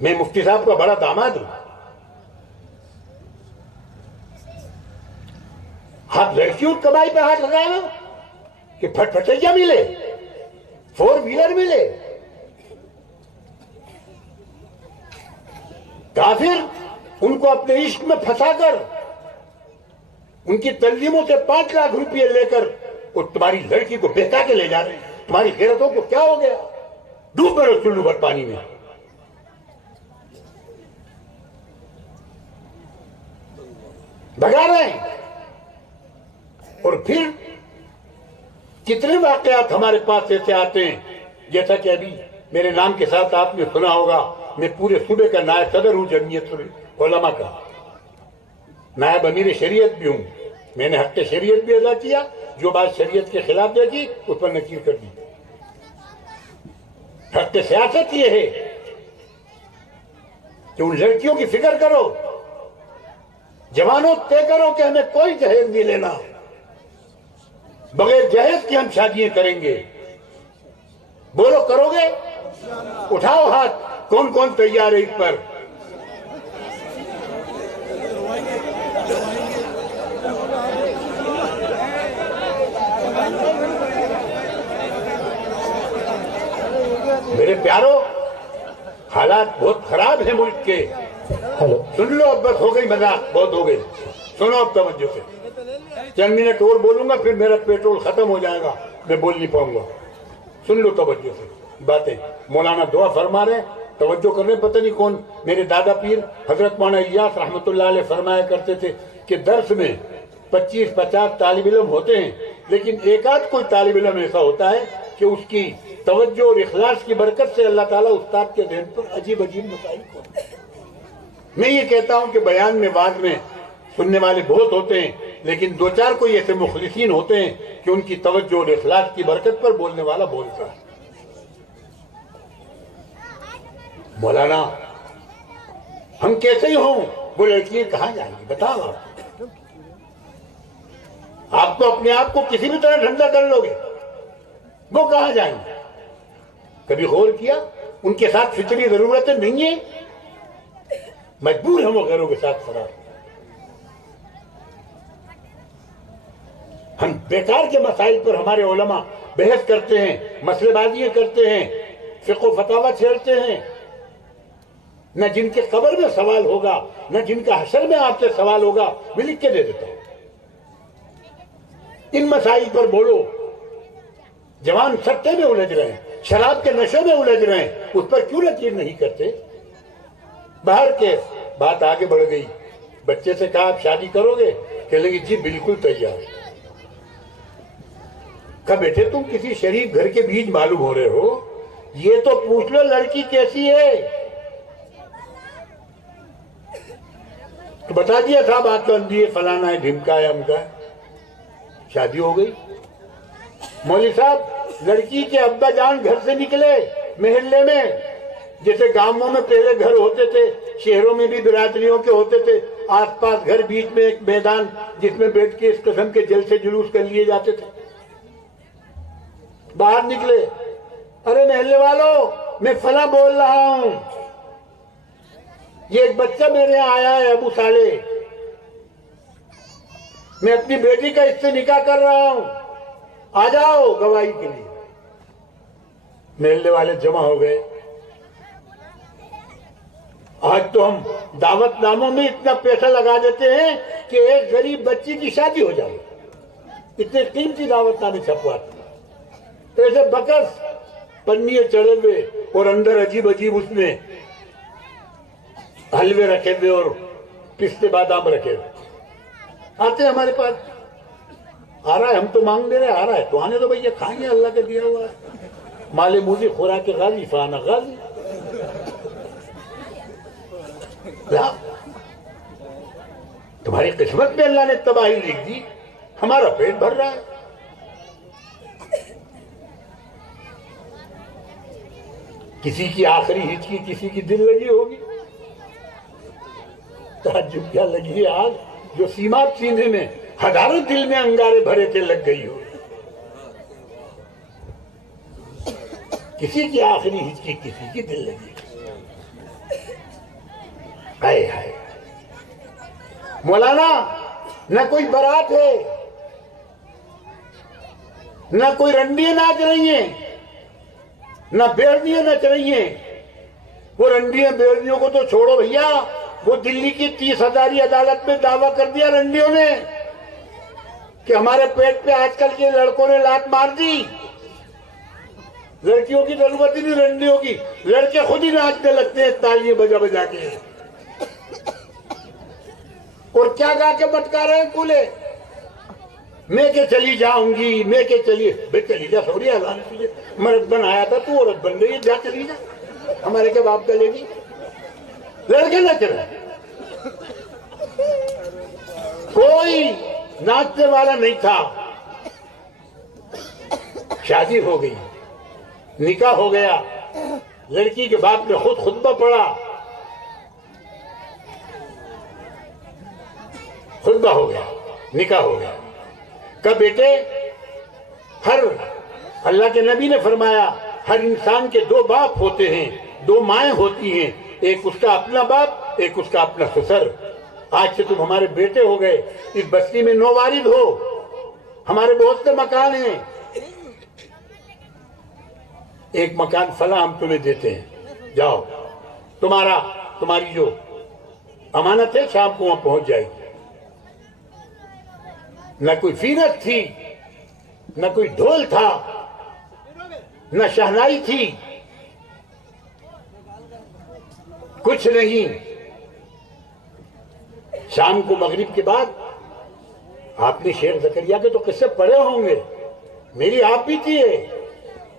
मैं मुफ्ती साहब का बड़ा दामाद हूं। आप लड़कियों की कमाई पे हाथ लगाए हो कि फटफटैया मिले, 4 व्हीलर मिले। काफिर उनको अपने इश्क में फंसाकर उनकी तंजीमों से 5 लाख रुपये लेकर वो तुम्हारी लड़की को बहका के ले जा रहे हैं। तुम्हारी गैरतों को क्या हो गया? डूब रहे चुल्लू भर पानी में। भगा रहे हैं। और फिर कितने वाकयात हमारे पास ऐसे आते हैं, जैसा कि अभी मेरे नाम के साथ आपने सुना होगा, मैं पूरे सूबे का नायब सदर हूं, जमीयत उलमा का नायब अमीर शरीयत भी हूं। मैंने हक शरीयत भी अदा किया, जो बात शरीयत के खिलाफ देखी उस पर नकीर कर दी। हक सियासत ये है कि उन लड़कियों की फिक्र करो, जवानों तय करो कि हमें कोई जहेज नहीं लेना, बगैर जहेज की हम शादियां करेंगे। बोलो करोगे? उठाओ हाथ, कौन कौन तैयार है इस पर? मेरे प्यारो, हालात बहुत खराब है मुल्क के। हेलो, सुन लो, अब बस हो गई मजाक, बहुत हो गई। सुनो अब तवज्जो से, चंद मिनट और बोलूंगा, फिर मेरा पेट्रोल खत्म हो जाएगा, मैं बोल नहीं पाऊंगा। सुन लो तवज्जो से बातें। मौलाना दुआ फरमा रहे, तवज्जो कर रहे। पता नहीं कौन, मेरे दादा पीर हजरत मौलाना इलियास रहमतुल्लाह अलैह फरमाया करते थे कि दर्स में 25-50 तालिब इल्म होते हैं, लेकिन एक आध कोई तालिब इल्म ऐसा होता है कि उसकी तवज्जो और इखलास की बरकत से अल्लाह ताला उस्ताद के ज़हन पर अजीब अजीब मसाइल होते हैं। मैं ये कहता हूं कि बयान में बाद में सुनने वाले बहुत होते हैं, लेकिन 2-4 कोई ऐसे मुखलिसीन होते हैं कि उनकी तवज्जो और इखलास की बरकत पर बोलने वाला बोलता है। मौलाना हम कैसे ही हों, वो लड़कियां कहां जाएंगी बताओ आप तो अपने आप को किसी भी तरह ठंडा कर लोगे, वो कहां जाएंगे? कभी गौर किया उनके साथ फितरी जरूरतें नहीं है? मजबूर हम वो घरों के साथ खड़ा। हम बेकार के मसाइल पर हमारे उलमा बहस करते हैं, मसलेबाजी करते हैं, फिक़्ह फतावा छेड़ते हैं। न जिनके कब्र में सवाल होगा, न जिनका हशर में आपसे सवाल होगा, मैं लिख के दे देता हूं। इन मसाइल पर बोलो। जवान सट्टे में उलझ रहे हैं, शराब के नशे में उलझ रहे हैं, उस पर क्यों लकीर नहीं करते? बाहर के बात आगे बढ़ गई। बच्चे से कहा आप शादी करोगे? कह लगी जी बिल्कुल तैयार। कहा बेटे तुम किसी शरीफ घर के बीज मालूम हो रहे हो, ये तो पूछ लो लड़की कैसी है। तो बता दिया साहब बात कर दिए, फलाना है, ढिमका है, अमका है। शादी हो गई। मौलवी साहब लड़की के अब्बा जान घर से निकले मोहल्ले में, जैसे गांवों में पहले घर होते थे, शहरों में भी बिरादरियों के होते थे, आसपास घर, बीच में एक मैदान जिसमें बैठ के इस किस्म के जल से जुलूस कर लिए जाते थे। बाहर निकले, अरे मोहल्ले वालों मैं फला बोल रहा हूं, ये एक बच्चा मेरे यहाँ आया है अबू साले, मैं अपनी बेटी का इससे निकाह कर रहा हूं, आ जाओ गवाही के लिए। मोहल्ले वाले जमा हो गए। आज तो हम दावतनामों में इतना पैसा लगा देते हैं कि एक गरीब बच्ची की शादी हो जाए, इतने कीमती दावतनामे छपवाते। ऐसे बकस पन्निये चढ़े हुए और अंदर अजीब अजीब उसमें हलवे रखे हुए और पिस्ते बादाम रखे हुए आते हमारे पास। आ रहा है, हम तो मांग दे रहे, आ रहा है तो आने दो भैया, खाएंगे, अल्लाह के दिया हुआ है। माले मुझे खुराक के गाजी फाना गाजी। तुम्हारी किस्मत में अल्लाह ने तबाही लिख दी, हमारा पेट भर रहा है। किसी की आखिरी हिचकी किसी की दिल लगी होगी। ताज्जुब क्या लगी है आग जो सीमा सीने में हजारों दिल में अंगारे भरे थे लग गई हो। किसी की आखिरी हिचकी किसी की दिल लगी। हाय हाय मौलाना, न कोई बारात है, न कोई रंडियां नाच रही हैं, न बेड़ियां नच रही हैं। वो रंडियों बेड़ियों को तो छोड़ो भैया, वो दिल्ली की 30,000 अदालत में दावा कर दिया रंडियों ने कि हमारे पेट पे आजकल के लड़कों ने लात मार दी। लड़कियों की जरूरत ही नहीं रंडियों की, लड़के खुद ही नाचने लगते हैं तालियां बजा बजा के। और क्या गा के मटका रहे हैं कूले, मैं के चली जाऊंगी, मैं के चली। भाई चली जा सौरी, अल्लाह ने तुझे मर्द बनाया था, तू औरत बन गई, जा चली जा, हमारे के बाप का लेगी। लड़के नच रहे, कोई नाचने वाला नहीं था। शादी हो गई, निकाह हो गया, लड़की के बाप ने खुद खुतबा पढ़ा, खुतबा हो गया, निकाह हो गया। कब बेटे, हर अल्लाह के नबी ने फरमाया हर इंसान के दो बाप होते हैं, दो माएं होती हैं, एक उसका अपना बाप, एक उसका अपना ससुर। आज से तुम हमारे बेटे हो गए, इस बस्ती में 9 वारिद हो, हमारे बहुत से मकान हैं, एक मकान फला हम तुम्हें देते हैं, जाओ, तुम्हारी जो अमानत है शाम को वहां पहुंच जाएगी। न कोई फीनत थी, न कोई ढोल था, न शहनाई थी, कुछ नहीं। शाम को मगरिब के बाद आपने शेख जकरिया के तो किस्से पढ़े होंगे, मेरी आप भी थी,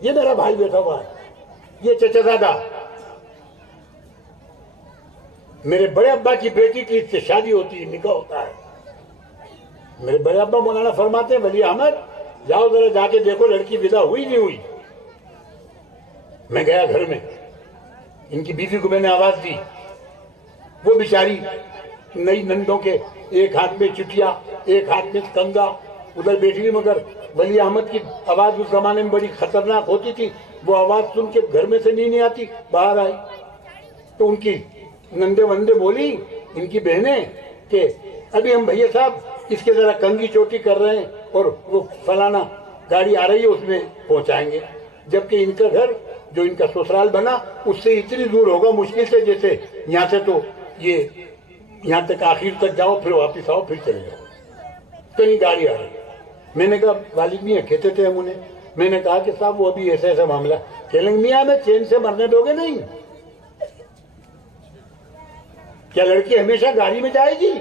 ये मेरा भाई बैठा हुआ है, ये चचाजादा, मेरे बड़े अब्बा की बेटी की इससे शादी होती है, निकाह होता है। मेरे बड़े अब्बा मौलाना फरमाते हैं वली अहमद जाओ जरा जाके देखो लड़की विदा हुई नहीं हुई। मैं गया घर में, इनकी बीवी को मैंने आवाज दी, वो बेचारी नई नंदों के एक हाथ में चुटिया, एक हाथ में कंगा, उधर बैठी हुई, मगर वली अहमद की आवाज उस जमाने में बड़ी खतरनाक होती थी, वो आवाज सुन के घर में से नहीं आती, बाहर आई तो उनकी नंदे वंदे बोली, इनकी बहनें, कि अभी हम भैया साहब इसके जरा कंगी चोटी कर रहे हैं और वो फलाना गाड़ी आ रही है उसमें पहुंचाएंगे, जबकि इनका घर जो इनका ससुराल बना उससे इतनी दूर होगा मुश्किल से, जैसे यहाँ से तो ये यहाँ तक आखिर तक जाओ फिर वापिस आओ फिर चले जाओ। कहीं गाड़ी आ रही, मैंने कहा वालिद मियाँ कहते थे हम उन्हें, मैंने कहा कि साहब वो अभी ऐसा ऐसा मामला, कहलेंगे मियाँ में चैन से मरने दोगे नहीं? क्या लड़की हमेशा गाड़ी में जाएगी?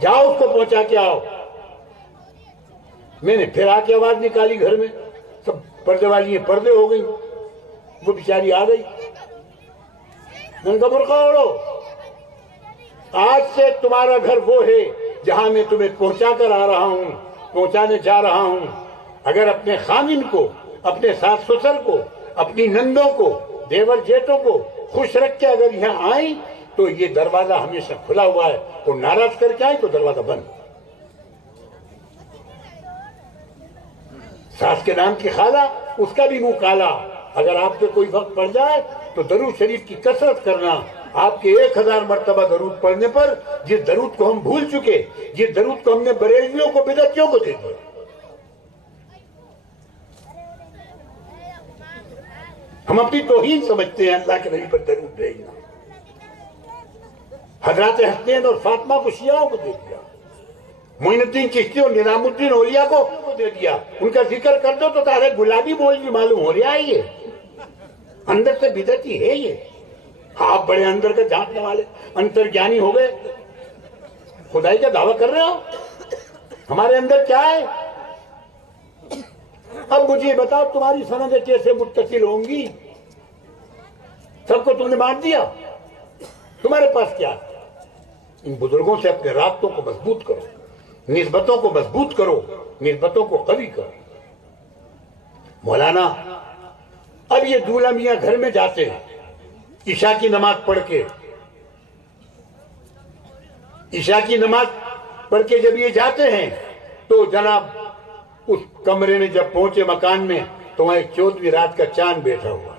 जाओ उसको पहुंचा के आओ। मैंने फिर आके आवाज निकाली, घर में सब पर्दे वाली पर्दे हो गई, वो बेचारी आ गई। मैंने कहा बुर्का ओढ़ो, आज से तुम्हारा घर वो है जहां मैं तुम्हें पहुंचा कर आ रहा हूं, पहुंचाने जा रहा हूं। अगर अपने खामिन को, अपने सास ससुर को, अपनी नंदों को, देवर जेठों को खुश रख के अगर यहाँ आई तो ये दरवाजा हमेशा खुला हुआ है, और नाराज करके आई तो दरवाजा बंद। सास के नाम की खाला, उसका भी मुंह काला। अगर आप पे कोई वक्त पड़ जाए तो दरूद शरीफ की कसरत करना। आपके 1000 मर्तबा दरूद पढ़ने पर जिस दरूद को हम भूल चुके, जिस दरूद को हमने बरेलवियों को, बिदअतियों को दे दिया। हम अपनी तौहीन समझते हैं अल्लाह के नबी पर दरूद भेजना। हजरत हसनैन और फातिमा को शियाओं को दे दिया, मोइनुद्दीन चिश्ती और निजामुद्दीन औलिया को दे दिया। उनका जिक्र कर दो तो तारे गुलाबी बोल भी मालूम हो रहा है, ये अंदर से बिदअती है ये। आप बड़े अंदर का झांकने वाले अंतर्ज्ञानी हो गए, खुदाई का दावा कर रहे हो। हमारे अंदर क्या है? अब मुझे बताओ तुम्हारी सनदें कैसे मुत्तसिल होंगी? सबको तुमने मार दिया, तुम्हारे पास क्या? इन बुजुर्गों से अपने राब्तों को मजबूत करो, निस्बतों को मजबूत करो, निस्बतों को कवी करो। मौलाना अब ये दूल्हा मियां घर में जाते हैं, ईशा की नमाज पढ़ के, ईशा की नमाज पढ़ के जब ये जाते हैं तो जनाब उस कमरे में जब पहुंचे मकान में तो वहां एक 14वीं रात का चांद बैठा हुआ है।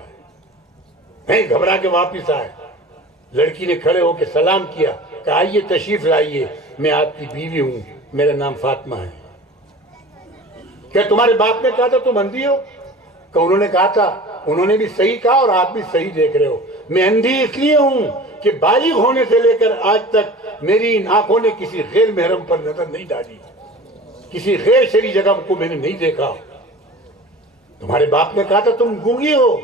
नहीं घबरा के वापिस आए, लड़की ने खड़े होकर सलाम किया, कहा आइए तशरीफ लाइए, मैं आपकी बीवी हूं, मेरा नाम फातिमा है। क्या तुम्हारे बाप ने कहा था तुम अंधी हो? क्या उन्होंने कहा था? उन्होंने भी सही कहा और आप भी सही देख रहे हो। मैं अंधी इसलिए हूं कि बालिग होने से लेकर आज तक मेरी इन आंखों ने किसी गैर महरम पर नजर नहीं डाली, किसी गैर शरी जगह को मैंने नहीं देखा। तुम्हारे बाप ने कहा था तुम गूंगी हो,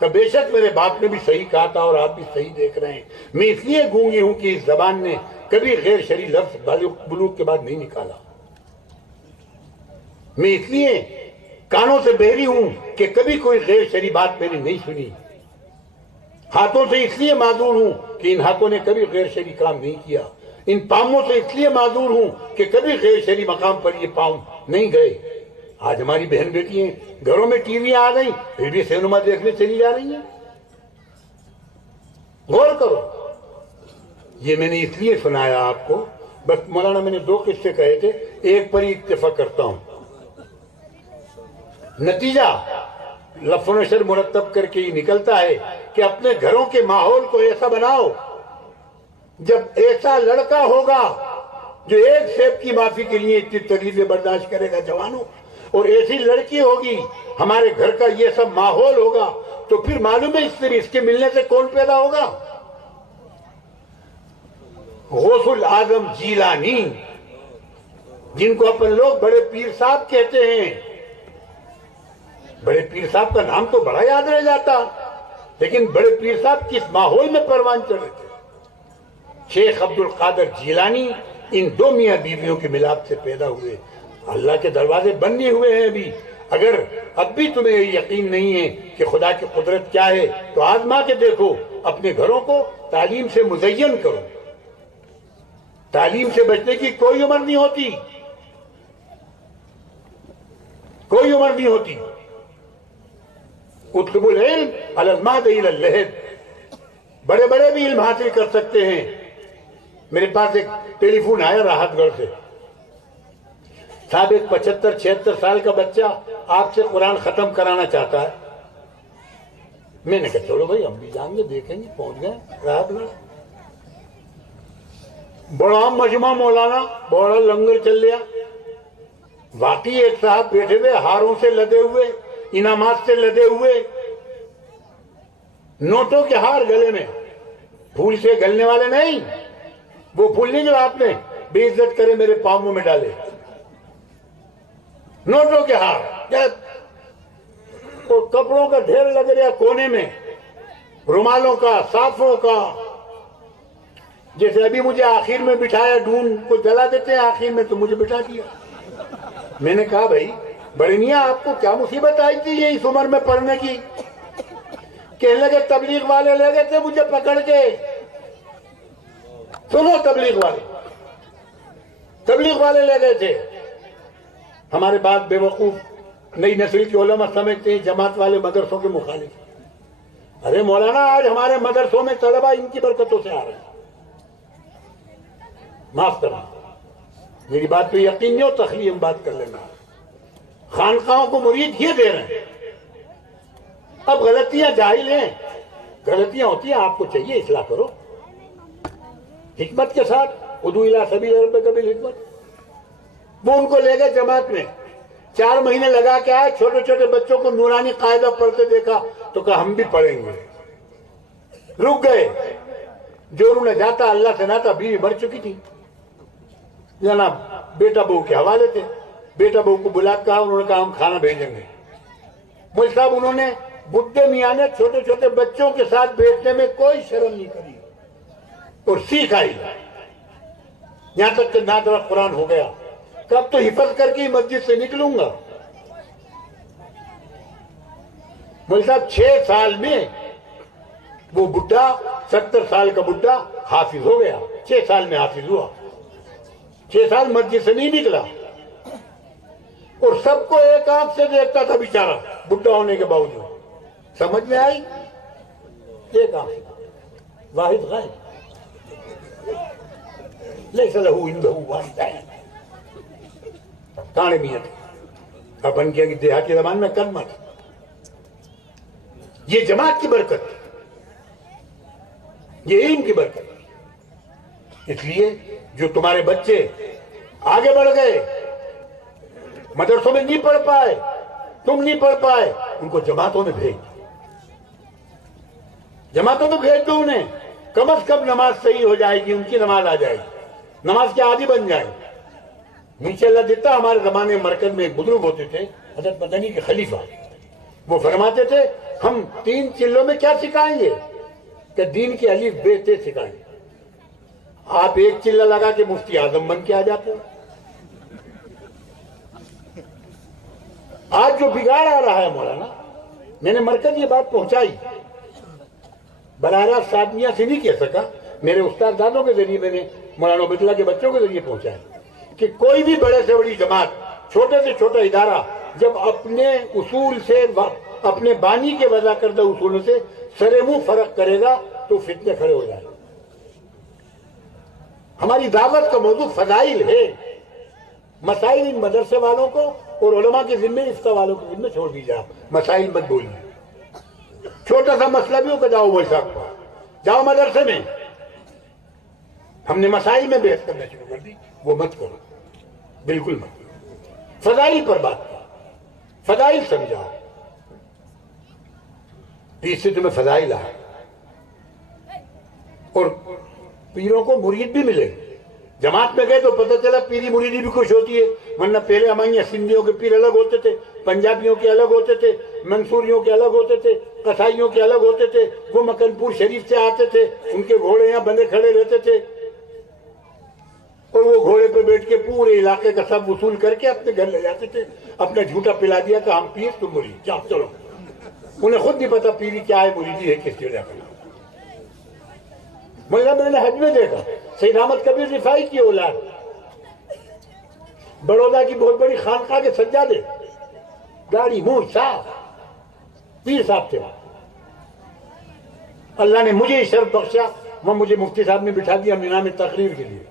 का बेशक मेरे बाप ने भी सही कहा था और आप भी सही देख रहे हैं। मैं इसलिए गूंगी हूं कि इस जबान ने कभी गैर शरी लफ्ज बुलूग के बाद नहीं निकाला। मैं इसलिए कानों से बहरी हूं कि कभी कोई गैर शरी बात मैंने नहीं सुनी। हाथों से इसलिए माजूर हूं कि इन हाथों ने कभी गैर शरी काम नहीं किया। इन पांवों से इसलिए माजूर हूं कि कभी गैर शरी मकाम पर ये पांव नहीं गए। आज हमारी बहन बेटी हैं, घरों में टीवी आ गई फिर भी सिनेमा देखने चली जा रही है। गौर करो, ये मैंने इसलिए सुनाया आपको। बस मौलाना मैंने 2 किस्से कहे थे, एक पर ही इत्तेफा करता हूं। नतीजा लफ्ज़ नशर मुरत्तब करके ही निकलता है कि अपने घरों के माहौल को ऐसा बनाओ, जब ऐसा लड़का होगा जो एक सेब की माफी के लिए इतनी तकलीफें बर्दाश्त करेगा जवानों, और ऐसी लड़की होगी, हमारे घर का ये सब माहौल होगा, तो फिर मालूम है इसके मिलने से कौन पैदा होगा? गौसुल आजम जीलानी, जिनको अपन लोग बड़े पीर साहब कहते हैं। बड़े पीर साहब का नाम तो बड़ा याद रह जाता, लेकिन बड़े पीर साहब किस माहौल में परवान चढ़े थे? शेख अब्दुल कादिर जीलानी इन 2 मियां बीवियों के मिलाप से पैदा हुए। अल्लाह के दरवाजे बंद नहीं हुए हैं अभी। अगर अब भी तुम्हें यकीन नहीं है कि खुदा की कुदरत क्या है तो आजमा के देखो, अपने घरों को तालीम से मुज़य्यन करो। तालीम से बचने की कोई उम्र नहीं होती, कोई उम्र नहीं होती। उतलबुल इल्म अलल महद इलल लहद, बड़े बड़े भी इल्म हासिल कर सकते हैं। मेरे पास एक टेलीफोन आया राहतगढ़ से, साहब एक 75-76 साल का बच्चा आपसे कुरान खत्म कराना चाहता है। मैंने कहा चलो भाई हम भी जाएंगे, देखेंगे। पहुंच गए राहतगढ़। बड़ा मजमा मौलाना, बड़ा लंगर चल गया। वाकई एक साहब बैठे हुए, हारों से लदे हुए, इनामात से लदे हुए, नोटों के हार गले में, फूल से गलने वाले नहीं। वो फूल नहीं जो आपने बेइज्जत करे मेरे पांवों में डाले, नोटों के हार और कपड़ों का ढेर लग रहा कोने में, रुमालों का, साफों का। जैसे अभी मुझे आखिर में बिठाया, ढूंढ को जला देते हैं आखिर में, तो मुझे बिठा दिया। मैंने कहा भाई बड़ी मियां आपको क्या मुसीबत आई थी ये इस उम्र में पढ़ने की? कहने लगे तबलीग वाले ले गए थे मुझे पकड़ के। सुनो, तबलीग वाले ले गए थे। हमारे बाद बेवकूफ नई नस्ल के उलमा समझते हैं जमात वाले मदरसों के मुखालिफ। अरे मौलाना, आज हमारे मदरसों में तलबा इनकी बरकतों से आ रहे हैं। माफ करना, मेरी बात पे यकीन नहीं हो, तखलीम बात कर लेना। खानकाहों को मुरीद ये दे रहे हैं। अब गलतियां जाहिल हैं, गलतियां होती हैं, आपको चाहिए इस्लाह करो हिकमत के साथ। उदू इला सबील रब्बिक बिल हिकमत। वो उनको ले गए जमात में, 4 महीने लगा के आए। छोटे छोटे बच्चों को नूरानी कायदा पढ़ते देखा तो कहा हम भी पढ़ेंगे। रुक गए। जोरू ने जाता, अल्लाह से नाता, बीवी मर चुकी थी। जनाब बेटा बहू के हवाले थे। बेटा बहू को बुला कहा, उन्होंने कहा हम खाना भेजेंगे। मुझे साहब उन्होंने, बुड्ढे मियां ने छोटे छोटे बच्चों के साथ बैठने में कोई शर्म नहीं करी और सीख आई। यहां तक कि नादरा कुरान हो गया। कब तो हिफाजत करके मस्जिद से निकलूंगा। मुझे साहब 6 साल में वो बुड्ढा, 70 साल का बुड्ढा हाफिज हो गया। 6 साल में हाफिज हुआ। 6 साल मस्जिद से नहीं निकला और सबको एक आंख से देखता था बेचारा, बुड्ढा होने के बावजूद। समझ में आई? एक आंख वाहिद गायब, लैसा लहू इंदहू वालिदैन। काने मियां थे। अपन क्या कि देहाती जबान में कलमा था। ये जमात की बरकत, ये इनकी बरकत। इसलिए जो तुम्हारे बच्चे आगे बढ़ गए, मदरसों में नहीं पढ़ पाए, तुम नहीं पढ़ पाए, उनको जमातों में भेज दो। जमातों में भेज दो उन्हें। कम से कम नमाज सही हो जाएगी, उनकी नमाज आ जाएगी, नमाज के आदी बन जाएंगे। नीचे अल्लाह देता। हमारे जमाने में मरकज में एक बुजुर्ग होते थे, हजरत मदनी के खलीफा। वो फरमाते थे हम 3 चिल्लों में क्या सिखाएंगे कि दीन की अलीफ बे ते सिखाएंगे। आप एक चिल्ला लगा के मुफ्ती आजम बन के आ जाते हो। आज जो बिगाड़ आ रहा है मौलाना, मैंने मरकज ये बात पहुंचाई, बरारा सादमिया से नहीं कह सका, मेरे उस्ताद दादों के जरिए मैंने मौलाना उबैदुल्लाह के बच्चों के जरिए पहुंचाया कि कोई भी बड़े से बड़ी जमात, छोटे से छोटा इदारा जब अपने उसूल से, अपने बानी के वजह करदा उसूलों से सरे मुंह फर्क करेगा तो फितने खड़े हो जाएंगे। हमारी दावत का मौजूद फजाइल है। मसाइल इन मदरसे वालों को और उलमा के जिम्मे, इफ्ता वालों के जिम्मे छोड़ दीजिए। मसाइल मत बोलिए। छोटा सा मसला भी होगा, जाओ भाई साहब, जाओ मदरसे में। हमने मसाइल में बहस करना शुरू कर दी, वो मत करो, बिल्कुल मत। फजाइल पर बात करो, फजाइल समझाओ। इससे तुम्हें फजाइल आए और पीरों को मुरीद भी मिले। जमात में गए तो पता चला पीरी मुरीदी भी खुश होती है, वरना पहले हमारे सिंधियों के पीर अलग होते थे, पंजाबियों के अलग होते थे, मंसूरियों के अलग होते थे, कसाईयों के अलग होते थे। वो मकनपुर शरीफ से आते थे, उनके घोड़े यहाँ बंधे खड़े रहते थे और वो घोड़े पे बैठ के पूरे इलाके का सब वसूल करके अपने घर ले जाते थे। अपना झूठा पिला दिया कि हम पीर तुम मुरीद, जाओ चलो। उन्हें खुद नहीं पता पीरी क्या है, मुरीदी है किस जगह का। मैंने हज में देखा सैयद अहमद कबीर रिफाई की औलाद, बड़ौदा की बहुत बड़ी खानकाह के सज्जादे, गाड़ी मुंह साफ, पीर साहब थे। अल्लाह ने मुझे शर्फ बख्शा, वह मुझे मुफ्ती साहब ने बिठा दिया मीना में तकरीर के लिए।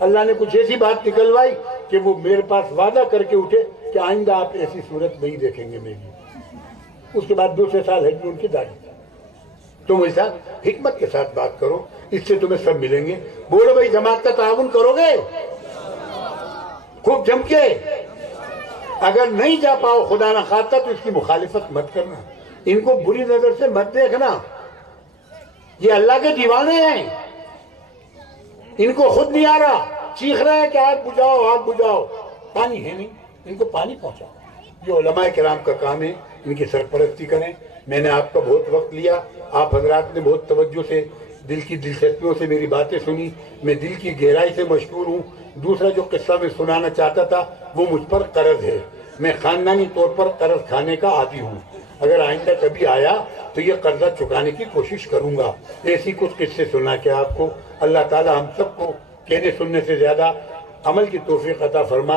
अल्लाह ने कुछ ऐसी बात निकलवाई कि वो मेरे पास वादा करके उठे कि आइंदा आप ऐसी सूरत नहीं देखेंगे मेरी। उसके बाद दूसरे साल हज में उनकी दाढ़ी। तुम ऐसा हिकमत के साथ बात करो, इससे तुम्हें सब मिलेंगे। बोलो भाई, जमात का ताउन करोगे खूब जम के। अगर नहीं जा पाओ खुदा ना खास्ता तो इसकी मुखालिफत मत करना, इनको बुरी नजर से मत देखना। ये अल्लाह के दीवाने हैं, इनको खुद नहीं आ रहा, चीख रहे हैं कि आग बुझाओ आग बुझाओ, पानी है नहीं, इनको पानी पहुंचाओ। ये उलमाए किराम का काम है, इनकी सरपरस्ती करें। मैंने आपका बहुत वक्त लिया, आप हजरात ने बहुत तवज्जो से दिल की दिलचस्पियों से मेरी बातें सुनी, मैं दिल की गहराई से मशकूर हूँ। दूसरा जो किस्सा मैं सुनाना चाहता था वो मुझ पर कर्ज है, मैं खानदानी तौर पर कर्ज खाने का आदी हूँ। अगर आइंदा कभी आया तो ये कर्जा चुकाने की कोशिश करूंगा। ऐसी कुछ किस्से सुना के आपको। अल्लाह ताला हम सबको कहने सुनने से ज्यादा अमल की तौफीक अता फरमाए।